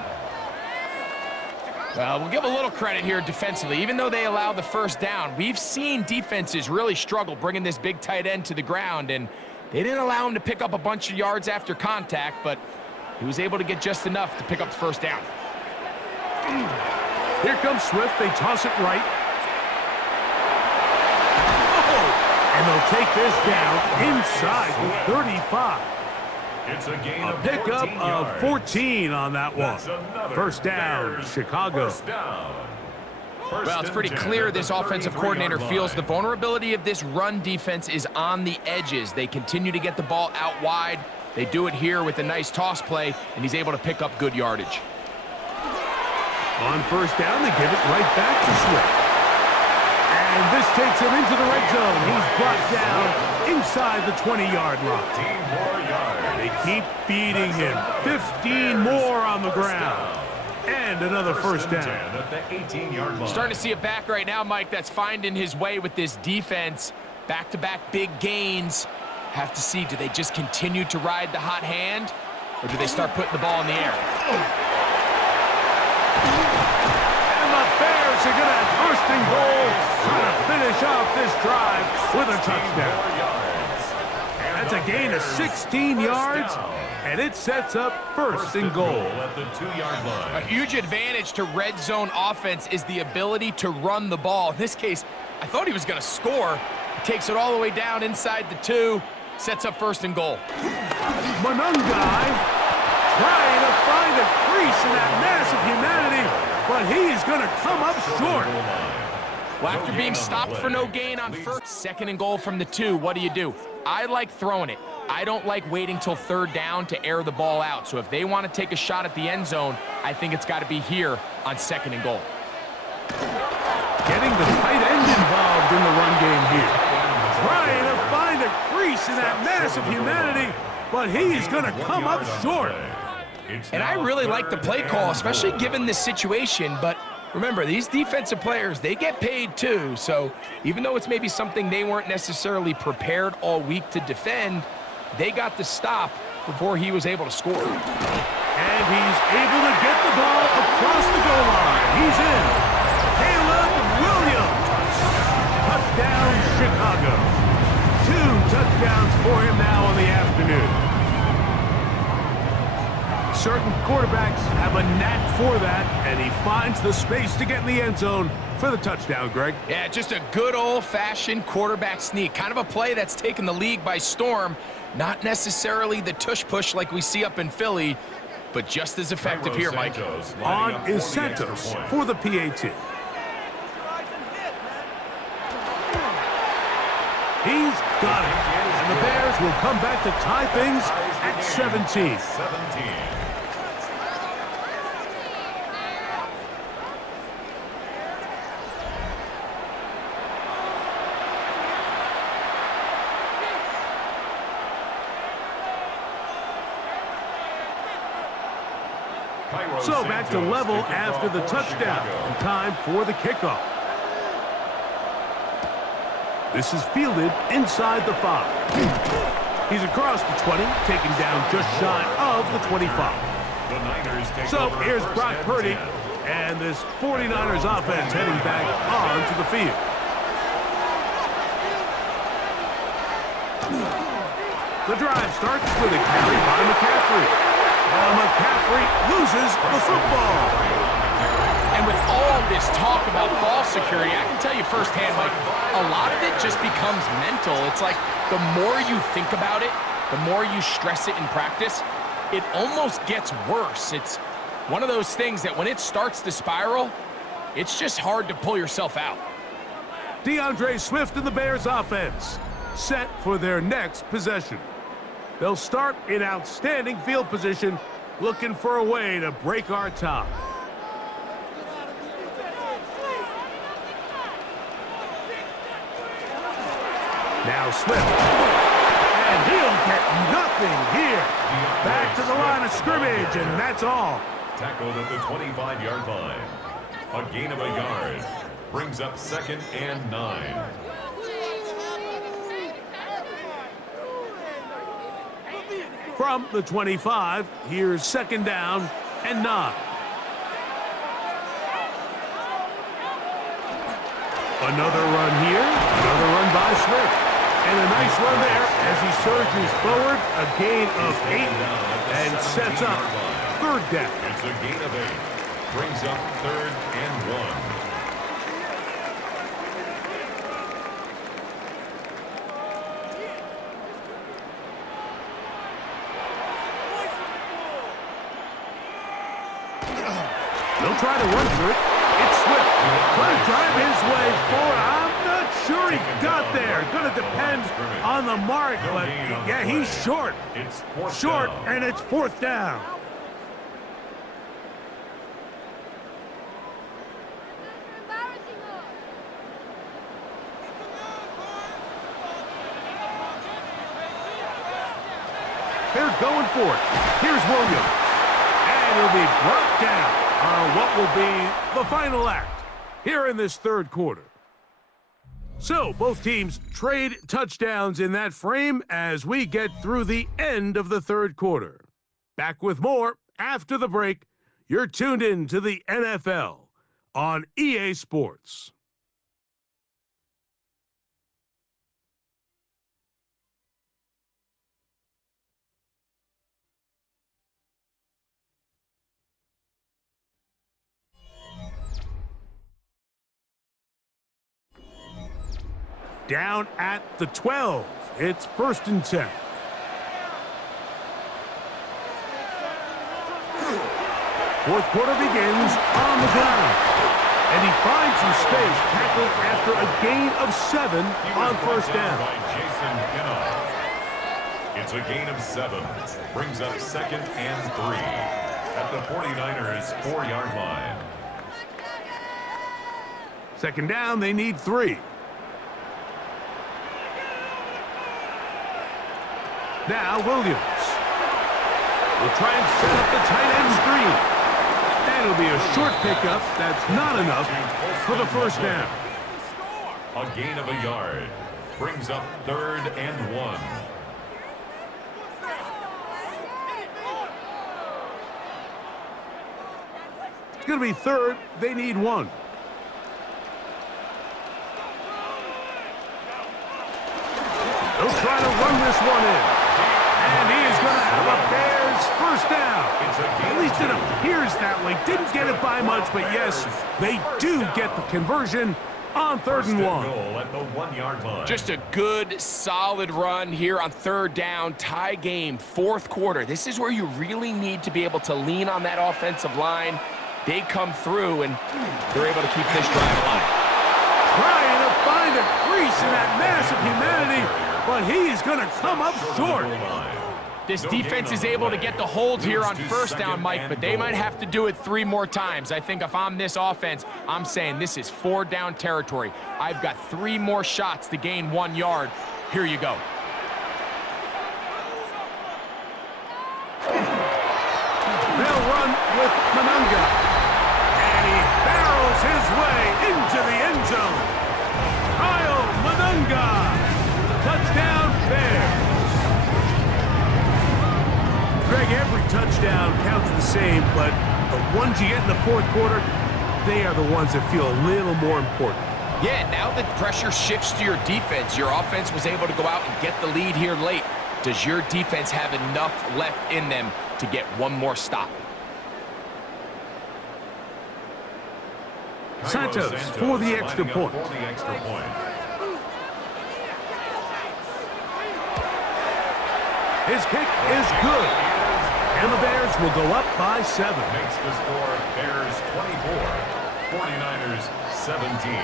Well, we'll give a little credit here defensively. Even though they allow the first down, we've seen defenses really struggle bringing this big tight end to the ground, and they didn't allow him to pick up a bunch of yards after contact, but he was able to get just enough to pick up the first down. Here comes Swift. They toss it right. Oh! And they'll take this down inside the 35. It's a gain A of pickup 14 of yards. 14 on that one. That's another First down, Bears Chicago. First down. First Well, it's and pretty 10 clear at the this offensive 33-yard coordinator feels the line. vulnerability of this run defense is on the edges. They continue to get the ball out wide. They do it here with a nice toss play, and he's able to pick up good yardage. On first down, they give it right back to Swift. And this takes him into the red zone. He's brought down inside the 20-yard line. 15 more yards. They keep feeding him. 15 more on the ground. And another first down. 10 at the 18-yard line. Starting to see it back right now, Mike, that's finding his way with this defense. Back-to-back big gains. Have to see, do they just continue to ride the hot hand, or do they start putting the ball in the air? And the Bears are going to have first and goal, trying to finish off this drive with a touchdown. That's a gain of 16 yards, and it sets up first and goal. At the 2-yard line. A huge advantage to red zone offense is the ability to run the ball. In this case, I thought he was going to score. He takes it all the way down inside the 2, sets up first and goal. Manungai trying to find a crease in that mass of humanity, but he is going to come up short. Well, after being stopped for no gain on first, second and goal from the 2, what do? I like throwing it. I don't like waiting till third down to air the ball out. So if they want to take a shot at the end zone, I think it's got to be here on second and goal. Getting the tight end involved in the run game here. Trying to find a crease in that mass of humanity, but he's going to come up short. And I really like the play call, especially given this situation. But remember, these defensive players, they get paid too. So even though it's maybe something they weren't necessarily prepared all week to defend, they got the stop before he was able to score. And he's able to get the ball across the goal line. He's in. Caleb Williams. Touchdown, Chicago. 2 touchdowns for him now on the afternoon. Certain quarterbacks have a knack for that, and he finds the space to get in the end zone for the touchdown, Greg. Yeah, just a good old-fashioned quarterback sneak. Kind of a play that's taken the league by storm. Not necessarily the tush-push like we see up in Philly, but just as effective here, Mike. On is Santos for the PAT. He's got it. And the Bears will come back to tie things at 17. So back to level after the touchdown. And time for the kickoff. This is fielded inside the 5. He's across the 20, taken down just shy of the 25. So here's Brock Purdy and this 49ers offense heading back onto the field. The drive starts with a carry by McCaffrey. McCaffrey loses the football. And with all this talk about ball security, I can tell you firsthand, Mike, a lot of it just becomes mental. It's like the more you think about it, the more you stress it in practice, it almost gets worse. It's one of those things that when it starts to spiral, it's just hard to pull yourself out. DeAndre Swift and the Bears offense set for their next possession. They'll start in outstanding field position, looking for a way to break our tie. Now Swift. And he'll get nothing here. Back to the line of scrimmage, and that's all. Tackled at the 25-yard line. A gain of a yard. Brings up 2nd and 9. From the 25, here's 2nd down and 9. Another run here, another run by Swift. And a nice run there as he surges forward, a gain of 8, and sets up 3rd down. It's a gain of 8. Brings up 3rd and 1. They'll try to run through it. It's Swift. Trying to drive his way forward. I'm not sure he got there. Going to depend on the mark, but yeah, he's short. Short, and it's 4th down. They're going for it. Here's Williams. And he'll be brought down on what will be the final act here in this 3rd quarter. So both teams trade touchdowns in that frame as we get through the end of the 3rd quarter. Back with more after the break. You're tuned in to the NFL on EA Sports. Down at the 12. It's 1st and 10. Fourth quarter begins on the ground. And he finds some space, tackled after a gain of 7 on first down. By Jason Pinnock. It's a gain of 7. Brings up 2nd and 3 at the 49ers 4-yard line. 2nd down, they need 3. Now Williams will try and set up the tight end screen. And it'll be a short pickup. That's not enough for the first down. A gain of a yard. Brings up 3rd and 1. It's going to be 3rd. They need 1. They'll try to run this one in. And he is going to have a Bears first down. At least it appears that way. Didn't get it by much, but yes, they do get the conversion on 3rd and 1. Goal at the 1-yard line. Just a good, solid run here on 3rd down. Tie game, 4th quarter. This is where you really need to be able to lean on that offensive line. They come through, and they're able to keep this drive alive. Trying to find a crease in that mass of humanity, but he is going to come up short. This defense is able to get the hold here on first down, Mike, but they might have to do it 3 more times. I think if I'm this offense, I'm saying this is 4-down territory. I've got 3 more shots to gain 1 yard. Here you go. They'll run with Manunga. And he barrels his way into the end zone. Kyle Manunga. Touchdown, Bears. Greg, every touchdown counts the same, but the ones you get in the 4th quarter, they are the ones that feel a little more important. Yeah, now the pressure shifts to your defense. Your offense was able to go out and get the lead here late. Does your defense have enough left in them to get 1 more stop? Santos for the extra point. His kick is good. And the Bears will go up by 7. Makes the score Bears 24, 49ers 17.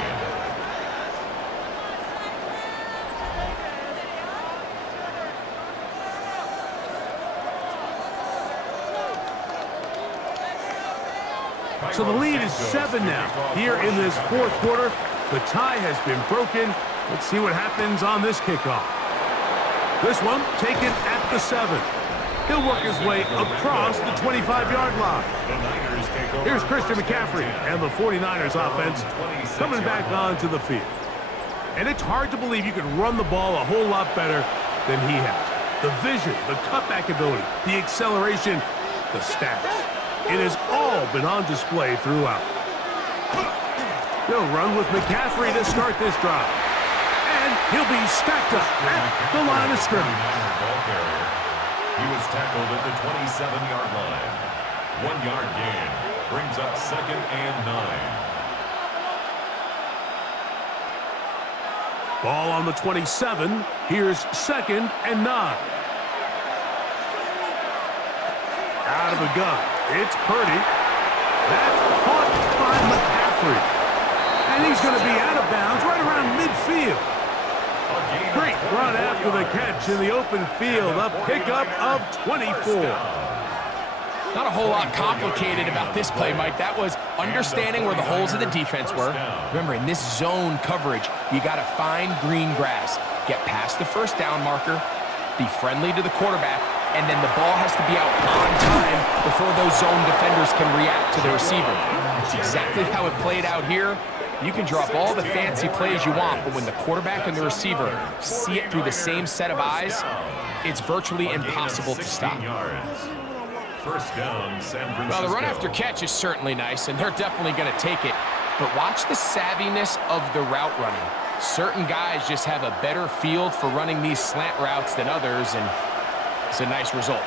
So the lead is 7 now. Here in this 4th quarter, the tie has been broken. Let's see what happens on this kickoff. This one taken at the 7. He'll work his way across the 25-yard line. Here's Christian McCaffrey and the 49ers offense coming back onto the field. And it's hard to believe you can run the ball a whole lot better than he has. The vision, the cutback ability, the acceleration, the stats. It has all been on display throughout. They'll run with McCaffrey to start this drive. And he'll be stacked up at the line of scrimmage. He was tackled at the 27-yard line. 1-yard gain brings up 2nd and 9. Ball on the 27. Here's 2nd and 9. Out of the gun. It's Purdy. That's caught by McCaffrey. And he's going to be out of bounds right around midfield. Great run after the catch in the open field. A pickup of 24. Not a whole lot complicated about this play, Mike. That was understanding where the holes of the defense were. Remember, in this zone coverage, you got to find green grass. Get past the first down marker, be friendly to the quarterback, and then the ball has to be out on time before those zone defenders can react to the receiver. It's exactly how it played out here. You can drop all the fancy plays you want, but when the quarterback and the receiver see it through the same set of eyes, it's virtually impossible to stop. First down, San Francisco. Well, the run after catch is certainly nice, and they're definitely going to take it. But watch the savviness of the route running. Certain guys just have a better feel for running these slant routes than others, and it's a nice result.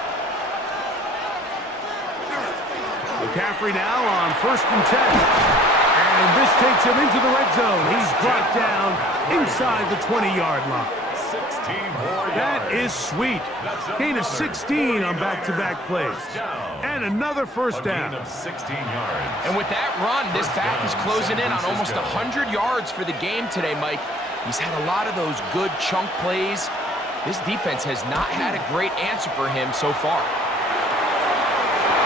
McCaffrey now on 1st and 10. And this takes him into the red zone. He's brought down inside the 20-yard line. more That yards. is sweet. That's Gain of another 16 on 40-yarder back-to-back plays. first down. And another first A gain down. of 16 yards. And with that run, this First back down, is closing San in on almost Francisco. 100 yards for the game today, Mike. He's had a lot of those good chunk plays. This defense has not had a great answer for him so far.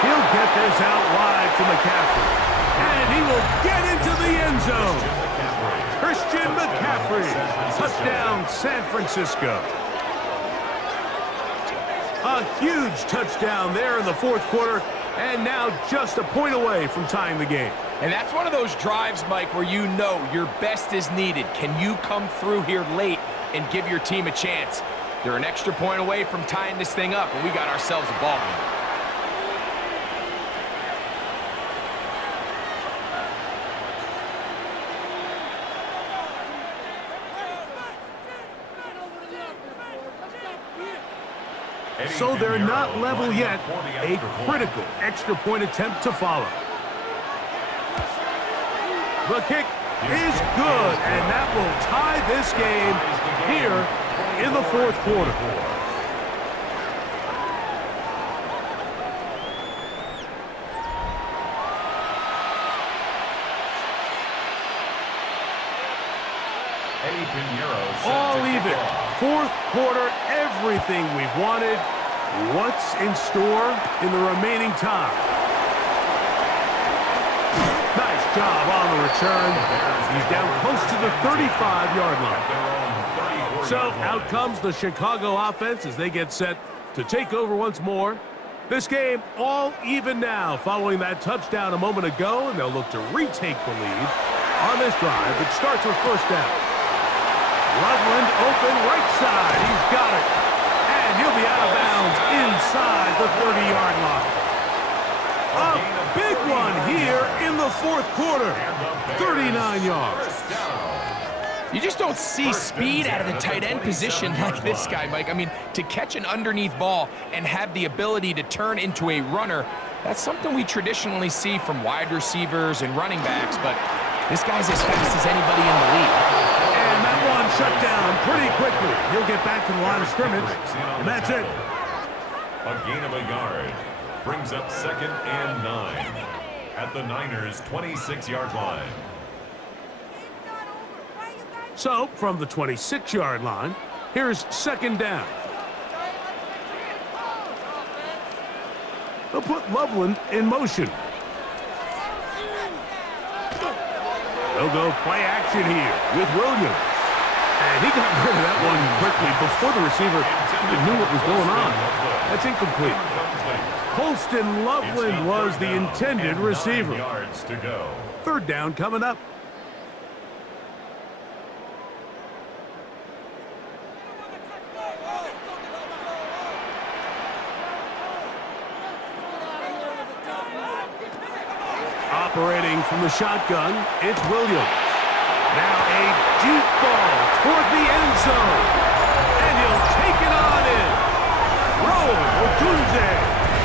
He'll get this out wide to McCaffrey. And he will get into the end zone. Christian McCaffrey. Touchdown, San Francisco. A huge touchdown there in the fourth quarter, and now just a point away from tying the game. And that's one of those drives, Mike, where you know your best is needed. Can you come through here late and give your team a chance? They're an extra point away from tying this thing up, and we got ourselves a ball game. So they're not level yet. A critical extra point attempt to follow. The kick is good, and that will tie this game here in the fourth quarter. All even. Fourth quarter, everything we've wanted. What's in store in the remaining time? Nice job on the return. He's down close to the 35-yard line. So out comes the Chicago offense as they get set to take over once more. This game all even now following that touchdown a moment ago, and they'll look to retake the lead on this drive that starts with first down. Loveland open right side. He's got it. And he'll be out of bounds inside the 30-yard line. A big one here in the fourth quarter. 39 yards. You just don't see speed out of the tight end position like this guy, Mike. I mean, to catch an underneath ball and have the ability to turn into a runner, that's something we traditionally see from wide receivers and running backs, but this guy's as fast as anybody in the league. And that one shut down pretty quickly. He'll get back to the line of scrimmage, and that's it. A gain of a yard brings up 2nd and 9 at the Niners' 26-yard line. So, from the 26-yard line, here's second down. They'll put Loveland in motion. They'll go play action here with Williams. And he got rid of that one quickly before the receiver even knew what was going on. That's incomplete. Holston Loveland was the intended receiver. Yards to go. Third down coming up. Operating from the shotgun, it's Williams. Now a deep ball toward the end zone. And he'll take it on in. Roll Odunze.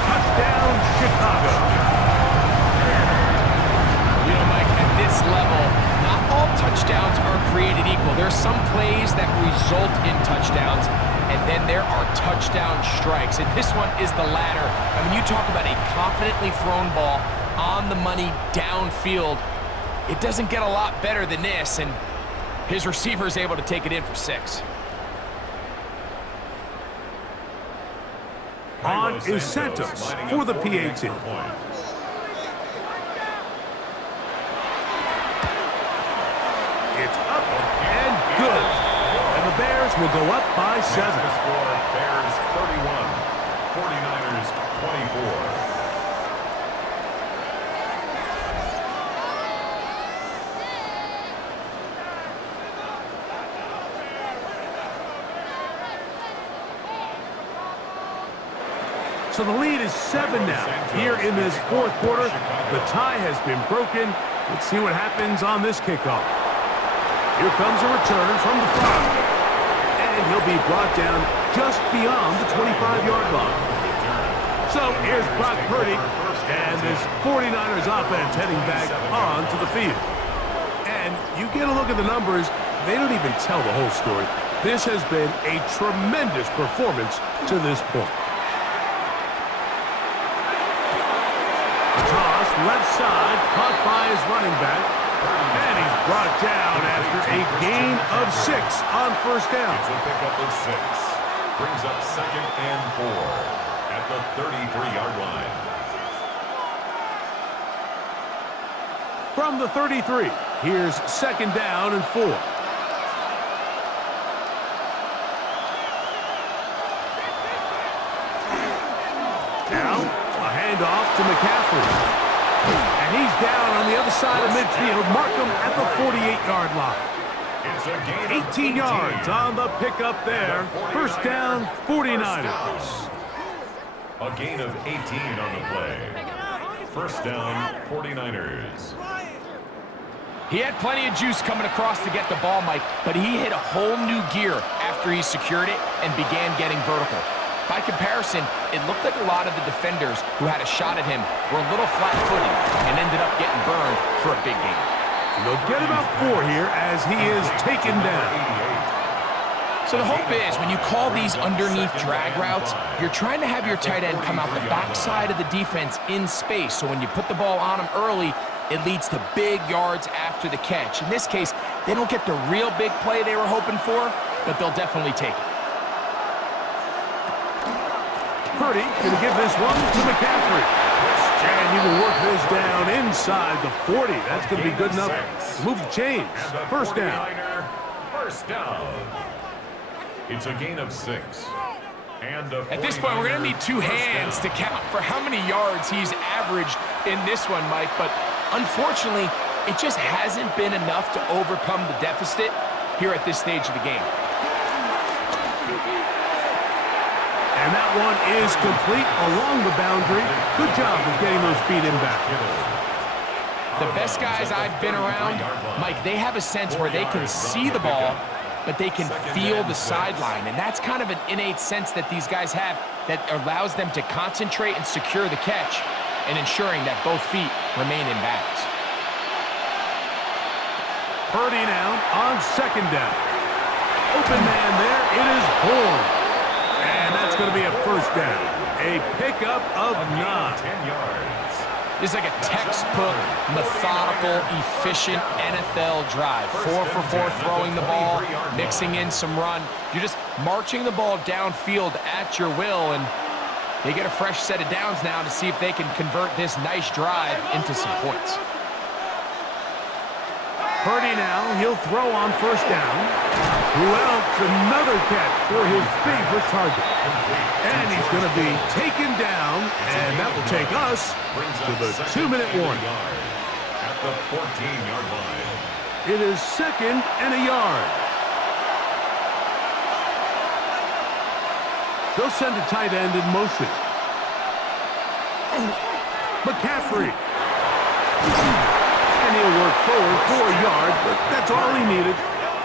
Touchdown, Chicago. You know, Mike, at this level, not all touchdowns are created equal. There's some plays that result in touchdowns, and then there are touchdown strikes. And this one is the latter. I mean, you talk about a confidently thrown ball on the money downfield. It doesn't get a lot better than this, and his receiver is able to take it in for 6. On is Santos for the PAT. It's up and good. And the Bears will go up by 7. Score Bears 31, 49ers 24. So the lead is 7 now. Here in this fourth quarter, the tie has been broken. Let's see what happens on this kickoff. Here comes a return from the 5. And he'll be brought down just beyond the 25-yard line. So here's Brock Purdy and this 49ers offense heading back onto the field. And you get a look at the numbers, they don't even tell the whole story. This has been a tremendous performance to this point. Toss left side, caught by his running back. And he's brought down after a gain of 6 on first down. It's a pickup of 6. Brings up 2nd and 4 at the 33-yard line. From the 33, here's 2nd down and 4. Now, a handoff to McCaffrey. And he's down on the other side of midfield. Mark him at the 48-yard line. It's a gain of 18 yards on the pickup there. First down, 49ers. A gain of 18 on the play. First down, 49ers. He had plenty of juice coming across to get the ball, Mike, but he hit a whole new gear after he secured it and began getting vertical. By comparison, it looked like a lot of the defenders who had a shot at him were a little flat-footed and ended up getting burned for a big gain. And they'll get about 4 here as he is taken down. So the hope is when you call these underneath drag routes, you're trying to have your tight end come out the backside of the defense in space. So when you put the ball on him early, it leads to big yards after the catch. In this case, they don't get the real big play they were hoping for, but they'll definitely take it. Purdy going to give this one to McCaffrey. And he will work this down inside the 40. That's going to be good enough to move the chains. First down. First down. It's a gain of 6. And at this point, we're going to need 2 hands to count for how many yards he's averaged in this one, Mike. But unfortunately, it just hasn't been enough to overcome the deficit here at this stage of the game. And that one is complete along the boundary. Good job of getting those feet in back. The best guys I've been around, Mike, they have a sense where they can see the ball, but they can feel the sideline. And that's kind of an innate sense that these guys have that allows them to concentrate and secure the catch and ensuring that both feet remain in bounds. Purdy now on 2nd down. Open man there. It is Bourne. And that's going to be a first down. A pickup of 9. 10 yards. This is like a textbook, methodical, efficient NFL drive. 4 for 4 throwing the ball, mixing in some run. You're just marching the ball downfield at your will, and they get a fresh set of downs now to see if they can convert this nice drive into some points. Purdy now, he'll throw on first down. Who else? Another catch for his favorite target. And he's going to be taken down, and that will take us to the 2-minute warning. At the 14-yard line. It is 2nd and a yard. They'll send a tight end in motion. McCaffrey. And he'll work forward for a yard, but that's all he needed.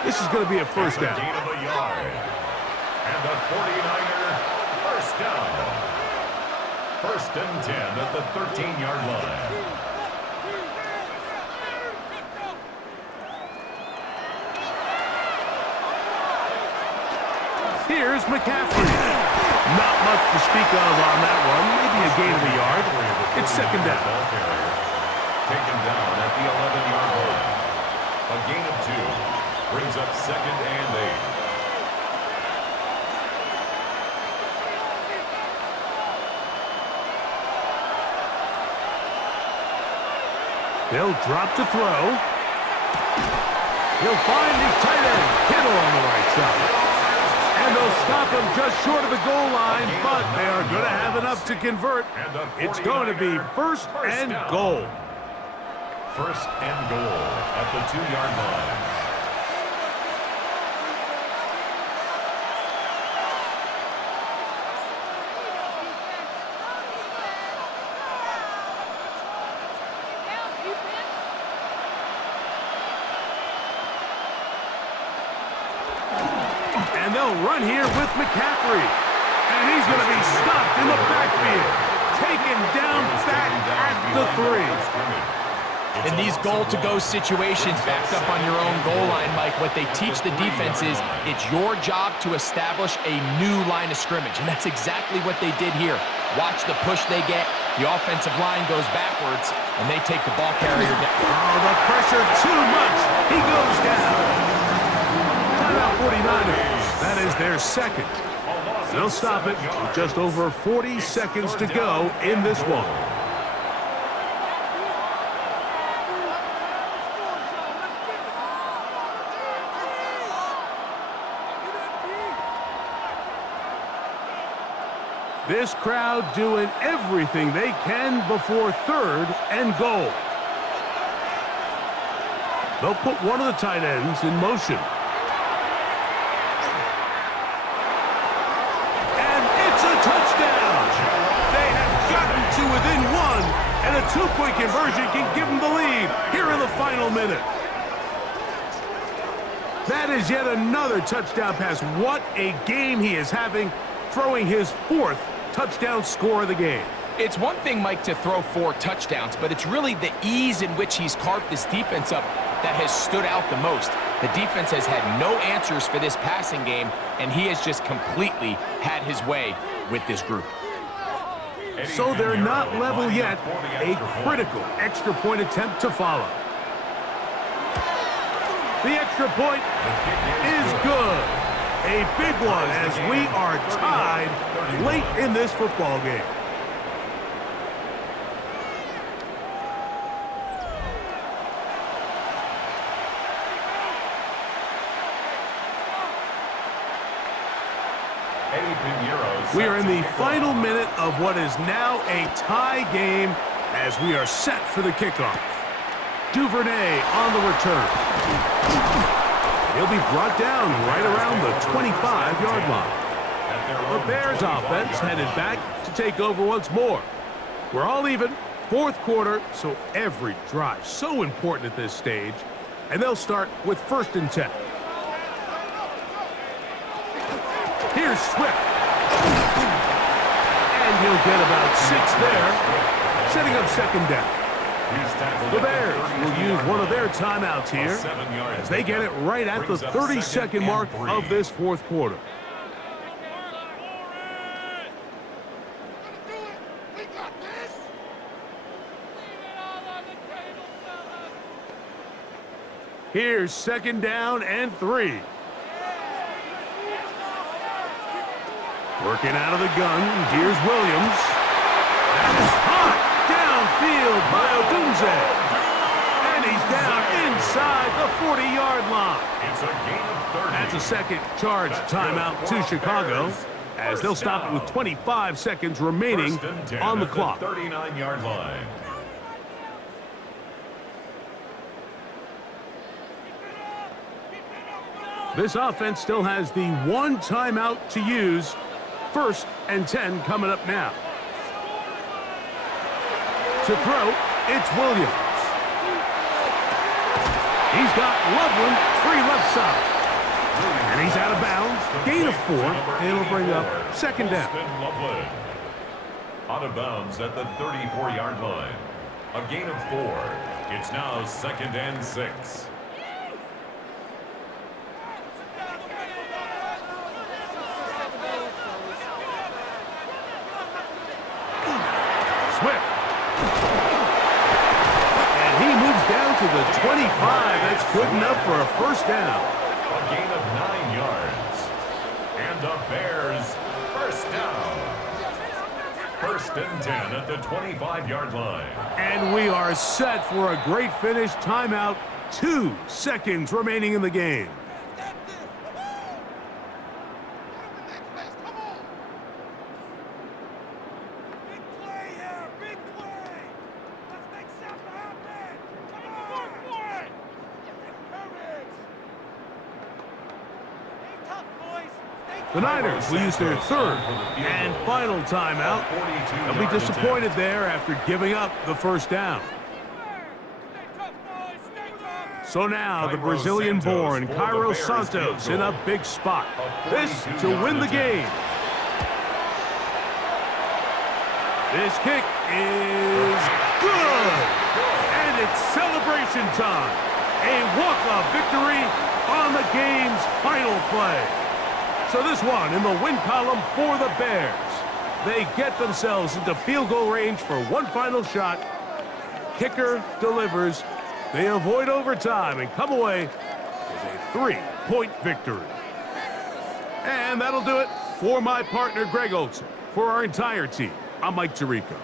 This is going to be a first down. Gain of a yard. And the 49er first down. 1st and 10 at the 13-yard line. Here's McCaffrey. Not much to speak of on that one. Maybe a gain of a yard. It's 2nd down. Taken down at the 11-yard line. A gain of 2. Brings up 2nd and 8. They'll drop to throw. He'll find his tight end, Kittle, on the right side. And they'll stop him just short of the goal line, but they are going to have enough to convert. It's going to be first and goal. 1st and goal at the 2-yard line. And they'll run here with McCaffrey. And he's going to be stopped in the backfield. Taken down back at the 3. In these goal-to-go situations backed up on your own goal line, Mike, what they teach the defense is it's your job to establish a new line of scrimmage, and that's exactly what they did here. Watch the push they get. The offensive line goes backwards, and they take the ball carrier down. Oh, the pressure too much. He goes down. Timeout 49ers. That is their second. They'll stop it with just over 40 seconds to go in this one. This crowd doing everything they can before 3rd and goal. They'll put one of the tight ends in motion. And it's a touchdown. They have gotten to within one, and a 2-point conversion can give them the lead here in the final minute. That is yet another touchdown pass. What a game he is having, throwing his 4th touchdown score of the game. It's one thing, Mike, to throw 4 touchdowns, but it's really the ease in which he's carved this defense up that has stood out the most. The defense has had no answers for this passing game, and he has just completely had his way with this group. So they're not level yet. A critical extra point attempt to follow. The extra point is good. A big one as we are tied late in this football game. We are in the final minute of what is now a tie game as we are set for the kickoff. Duvernay on the return. He'll be brought down right around the 25-yard line. The Bears offense headed back to take over once more. We're all even, 4th quarter, so every drive so important at this stage. And they'll start with 1st and 10. Here's Swift. And he'll get about 6 there, setting up 2nd down. The Bears will use one of their timeouts here as they get it right at the 30-second mark of this 4th quarter. Here's 2nd down and 3. Working out of the gun, here's Williams. That is hot downfield by Odunze. And he's down inside the 40-yard line. It's a gain of 30. That's a second charge timeout to Chicago as they'll stop it with 25 seconds remaining on the clock. 39-yard line. This offense still has the 1 timeout to use. 1st and 10 coming up now. To throw, it's Williams. He's got Loveland free left side. And he's out of bounds. Gain of 4. And it'll bring up 2nd down. Loveland out of bounds at the 34-yard line. A gain of 4. It's now 2nd and 6. Swift. And he moves down to the 25. That's good enough for a 1st down. A gain of 9 yards. And the Bears 1st down. 1st and 10 at the 25-yard line. And we are set for a great finish. Timeout. 2 seconds remaining in the game. The Niners will use their 3rd and final timeout. They'll be disappointed there after giving up the 1st down. So now the Brazilian-born Cairo Santos in a big spot. This to win the game. This kick is good. And it's so Celebration time. A walk-off victory on the game's final play. So this one in the win column for the Bears. They get themselves into field goal range for one final shot. Kicker delivers. They avoid overtime and come away with a 3-point victory. And that'll do it for my partner, Greg Olsen. For our entire team, I'm Mike Tirico.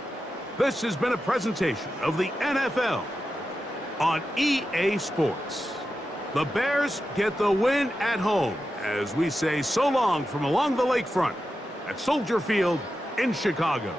This has been a presentation of the NFL on EA Sports. The Bears get the win at home as we say so long from along the lakefront at Soldier Field in Chicago.